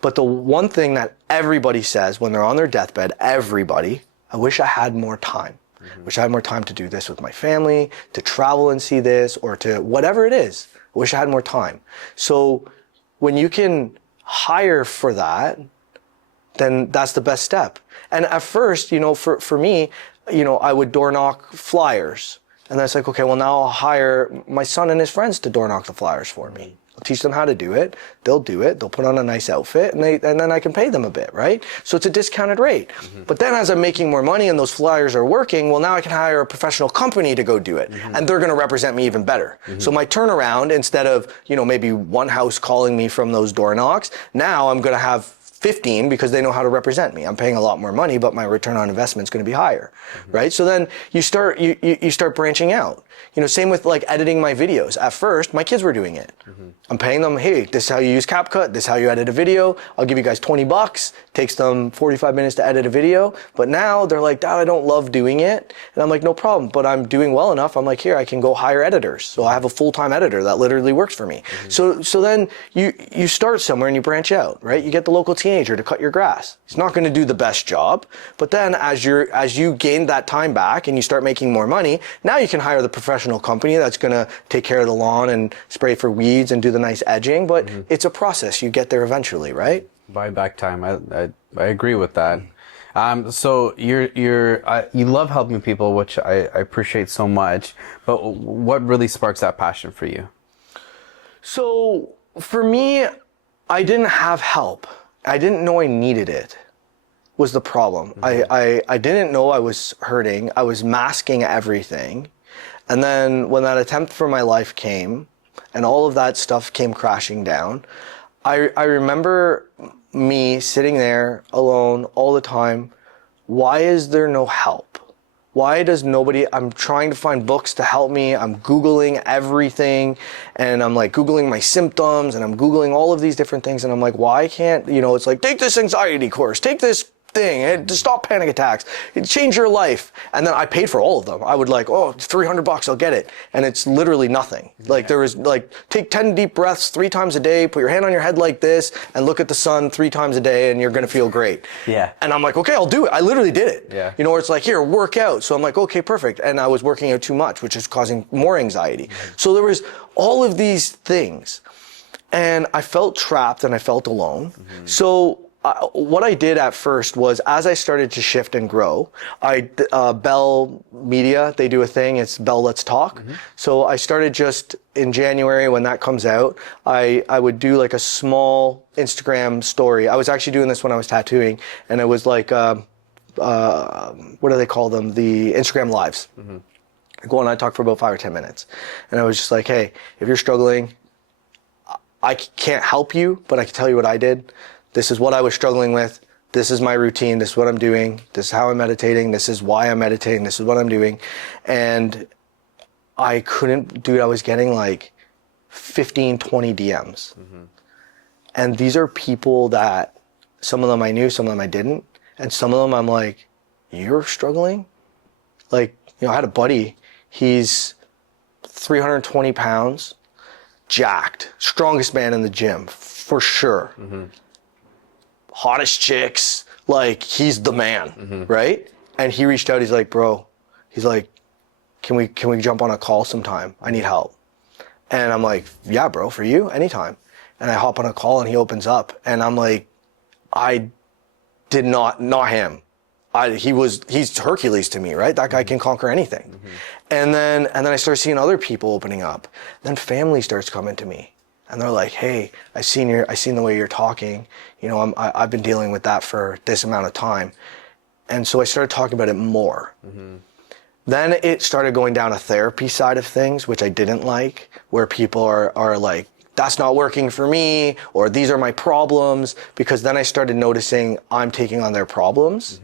But the one thing that everybody says when they're on their deathbed, everybody, I wish I had more time. Wish I had more time to do this with my family, to travel and see this, or to whatever it is. I wish I had more time. So when you can hire for that, then that's the best step. And at first, for me, I would door knock flyers. And then it's like, okay, well now I'll hire my son and his friends to door knock the flyers for me. I'll teach them how to do it. They'll do it. They'll put on a nice outfit, and then I can pay them a bit, right? So it's a discounted rate. But then as I'm making more money and those flyers are working, well, now I can hire a professional company to go do it, and they're going to represent me even better. So my turnaround, instead of maybe one house calling me from those door knocks, now I'm going to have 15 because they know how to represent me. I'm paying a lot more money, but my return on investment is going to be higher, right? So then you start branching out. Same with like editing my videos. At first, my kids were doing it. I'm paying them, hey, this is how you use CapCut, this is how you edit a video. I'll give you guys $20. Takes them 45 minutes to edit a video. But now they're like, Dad, I don't love doing it. And I'm like, no problem, but I'm doing well enough. I'm like, here, I can go hire editors. So I have a full-time editor that literally works for me. So then you start somewhere and you branch out, right? You get the local teenager to cut your grass. He's not going to do the best job, but then as you gain that time back and you start making more money, now you can hire the professional company that's going to take care of the lawn and spray for weeds and do the nice edging. But it's a process. You get there eventually, right? Buy back time. I agree with that. So you love helping people, which I appreciate so much. But what really sparks that passion for you? So for me, I didn't have help. I didn't know I needed it, was the problem. I didn't know I was hurting. I was masking everything. And then when that attempt for my life came and all of that stuff came crashing down, I remember me sitting there alone all the time. Why is there no help? why does nobody, I'm trying to find books to help me. I'm Googling everything, and I'm like Googling my symptoms, and I'm Googling all of these different things. And I'm like, why can't, it's like, take this anxiety course, take this thing to stop panic attacks, change your life. And then I paid for all of them. I would like, $300, I'll get it. And it's literally nothing. Like there was like, take 10 deep breaths 3 times a day, put your hand on your head like this, and look at the sun 3 times a day, and you're going to feel great. Yeah. And I'm like, okay, I'll do it. I literally did it. Yeah. Where it's like, here, work out. So I'm like, okay, perfect. And I was working out too much, which is causing more anxiety. So there was all of these things, and I felt trapped and I felt alone. So what I did at first was, as I started to shift and grow, Bell Media, they do a thing, it's Bell Let's Talk. So I started just in January when that comes out, I would do like a small Instagram story. I was actually doing this when I was tattooing, and it was like, what do they call them? The Instagram Lives. I go on, I talk for about 5 or 10 minutes. And I was just like, hey, if you're struggling, I can't help you, but I can tell you what I did. This is what I was struggling with. This is my routine. This is what I'm doing. This is how I'm meditating. This is why I'm meditating. This is what I'm doing. And I couldn't do it. I was getting like 15, 20 DMs. And these are people that, some of them I knew, some of them I didn't. And some of them I'm like, you're struggling? Like, I had a buddy, he's 320 pounds, jacked, strongest man in the gym, for sure. Hottest chicks, like he's the man, right? And he reached out, he's like, bro, he's like, can we jump on a call sometime? I need help. And I'm like, yeah, bro, for you, anytime. And I hop on a call and he opens up, and I'm like, I did not him. He's Hercules to me, right? That guy can conquer anything. And then I start seeing other people opening up. Then family starts coming to me. And they're like, hey, I seen the way you're talking. I've been dealing with that for this amount of time. And so I started talking about it more. Then it started going down a therapy side of things, which I didn't like, where people are like, that's not working for me, or these are my problems, because then I started noticing I'm taking on their problems.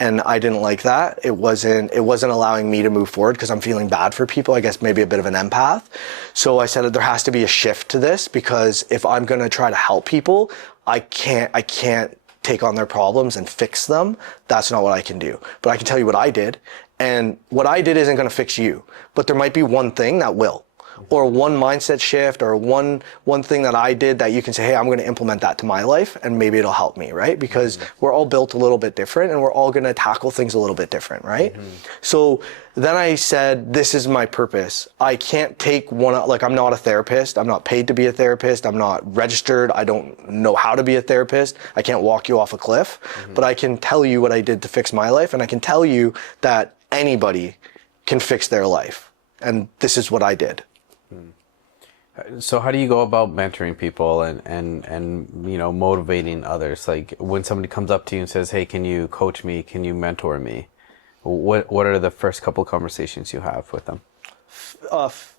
And I didn't like that. It wasn't allowing me to move forward because I'm feeling bad for people. I guess maybe a bit of an empath. So I said that there has to be a shift to this, because if I'm going to try to help people, I can't take on their problems and fix them. That's not what I can do. But I can tell you what I did. And what I did isn't going to fix you, but there might be one thing that will. Or one mindset shift, or one thing that I did that you can say, hey, I'm going to implement that to my life, and maybe it'll help me, right? Because we're all built a little bit different, and we're all going to tackle things a little bit different, right? So then I said, this is my purpose. I can't take I'm not a therapist. I'm not paid to be a therapist. I'm not registered. I don't know how to be a therapist. I can't walk you off a cliff, but I can tell you what I did to fix my life, and I can tell you that anybody can fix their life. And this is what I did. So how do you go about mentoring people and motivating others? Like when somebody comes up to you and says, hey, can you coach me? Can you mentor me? What are the first couple conversations you have with them?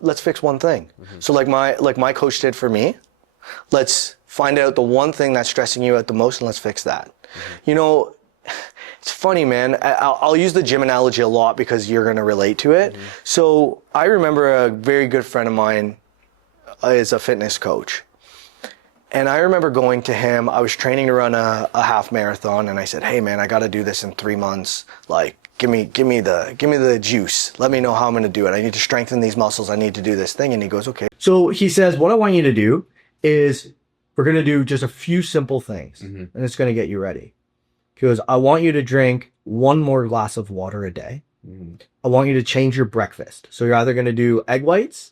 Let's fix one thing. So like my coach did for me, let's find out the one thing that's stressing you out the most, and let's fix that. It's funny, man. I'll use the gym analogy a lot because you're going to relate to it. So I remember a very good friend of mine is a fitness coach. And I remember going to him, I was training to run a half marathon, and I said, hey man, I got to do this in 3 months. Like, give me the juice. Let me know how I'm going to do it. I need to strengthen these muscles. I need to do this thing. And he goes, okay. So he says, what I want you to do is we're going to do just a few simple things, and it's going to get you ready. He goes, I want you to drink 1 more glass of water a day. I want you to change your breakfast. So you're either going to do egg whites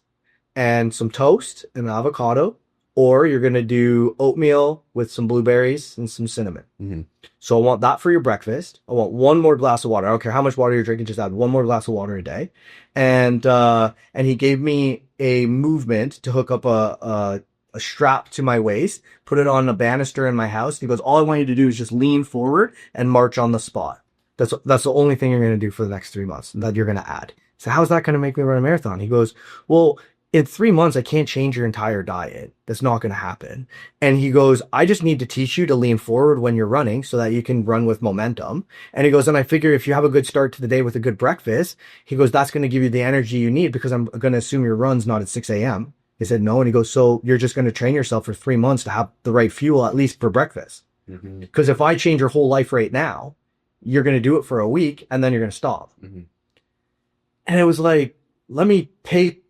and some toast and avocado, or you're going to do oatmeal with some blueberries and some cinnamon. So I want that for your breakfast. I want 1 more glass of water. I don't care how much water you're drinking, just add 1 more glass of water a day. And he gave me a movement to hook up a strap to my waist, put it on a banister in my house. He goes, all I want you to do is just lean forward and march on the spot. That's the only thing you're going to do for the next 3 months that you're going to add. So how's that going to make me run a marathon? He goes, well, in 3 months, I can't change your entire diet. That's not going to happen. And he goes, I just need to teach you to lean forward when you're running so that you can run with momentum. And he goes, and I figure if you have a good start to the day with a good breakfast, he goes, that's going to give you the energy you need because I'm going to assume your run's not at 6 a.m. He said, no. And he goes, so you're just going to train yourself for 3 months to have the right fuel, at least for breakfast. Because if I change your whole life right now, you're going to do it for a week and then you're going to stop. And it was like, let me take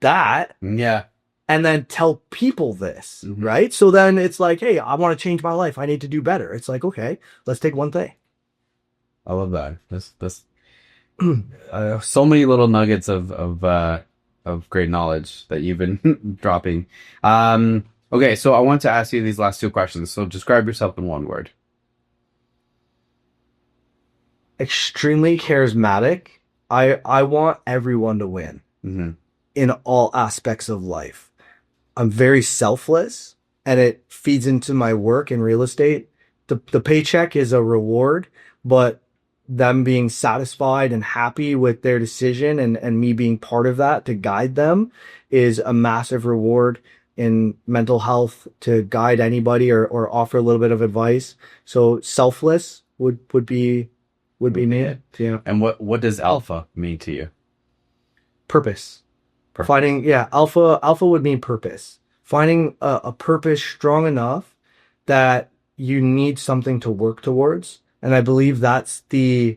that and then tell people this, right? So then it's like, hey, I want to change my life. I need to do better. It's like, okay, let's take one thing. I love that. That's so many little nuggets of great knowledge that you've been dropping. Okay, so I want to ask you these last two questions. So describe yourself in one word. Extremely charismatic. I want everyone to win in all aspects of life. I'm very selfless, and it feeds into my work in real estate. The paycheck is a reward, but them being satisfied and happy with their decision and me being part of that to guide them is a massive reward in mental health, to guide anybody or offer a little bit of advice. So selfless would be me. Yeah. And what does alpha mean to you? Purpose. Finding, alpha would mean purpose. Finding a purpose strong enough that you need something to work towards. And I believe that's the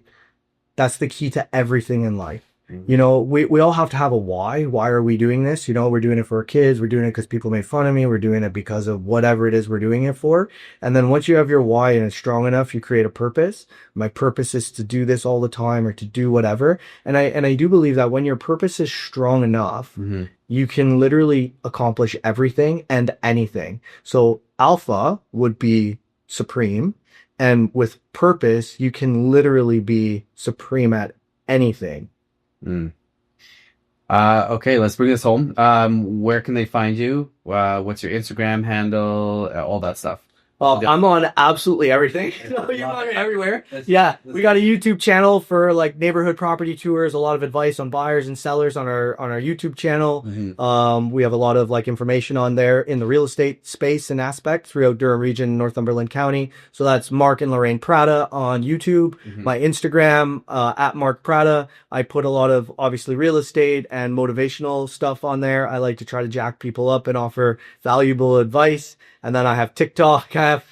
key to everything in life. You know, we all have to have a why. Why are we doing this? You know, we're doing it for our kids. We're doing it because people made fun of me. We're doing it because of whatever it is we're doing it for. And then once you have your why and it's strong enough, you create a purpose. My purpose is to do this all the time or to do whatever. And I do believe that when your purpose is strong enough, you can literally accomplish everything and anything. So alpha would be supreme. And with purpose, you can literally be supreme at anything. Okay, let's bring this home. Where can they find you? What's your Instagram handle? All that stuff. I'm on absolutely everything. You're on everywhere. We got a YouTube channel for like neighborhood property tours, a lot of advice on buyers and sellers on our YouTube channel. We have a lot of like information on there in the real estate space and aspect throughout Durham region, Northumberland County. So that's Mark and Lorraine Prata on YouTube. My Instagram, at Mark Prata. I put a lot of obviously real estate and motivational stuff on there. I like to try to jack people up and offer valuable advice. And then I have TikTok. I have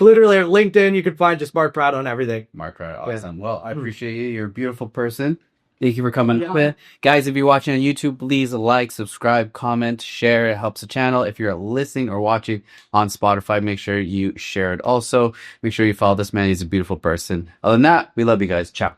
literally LinkedIn. You can find just Mark Prata on everything. Mark Prata, awesome. Yeah. Well, I appreciate you. You're a beautiful person. Thank you for coming. Guys, if you're watching on YouTube, please like, subscribe, comment, share. It helps the channel. If you're listening or watching on Spotify, make sure you share it also. Make sure you follow this man. He's a beautiful person. Other than that, we love you guys. Ciao.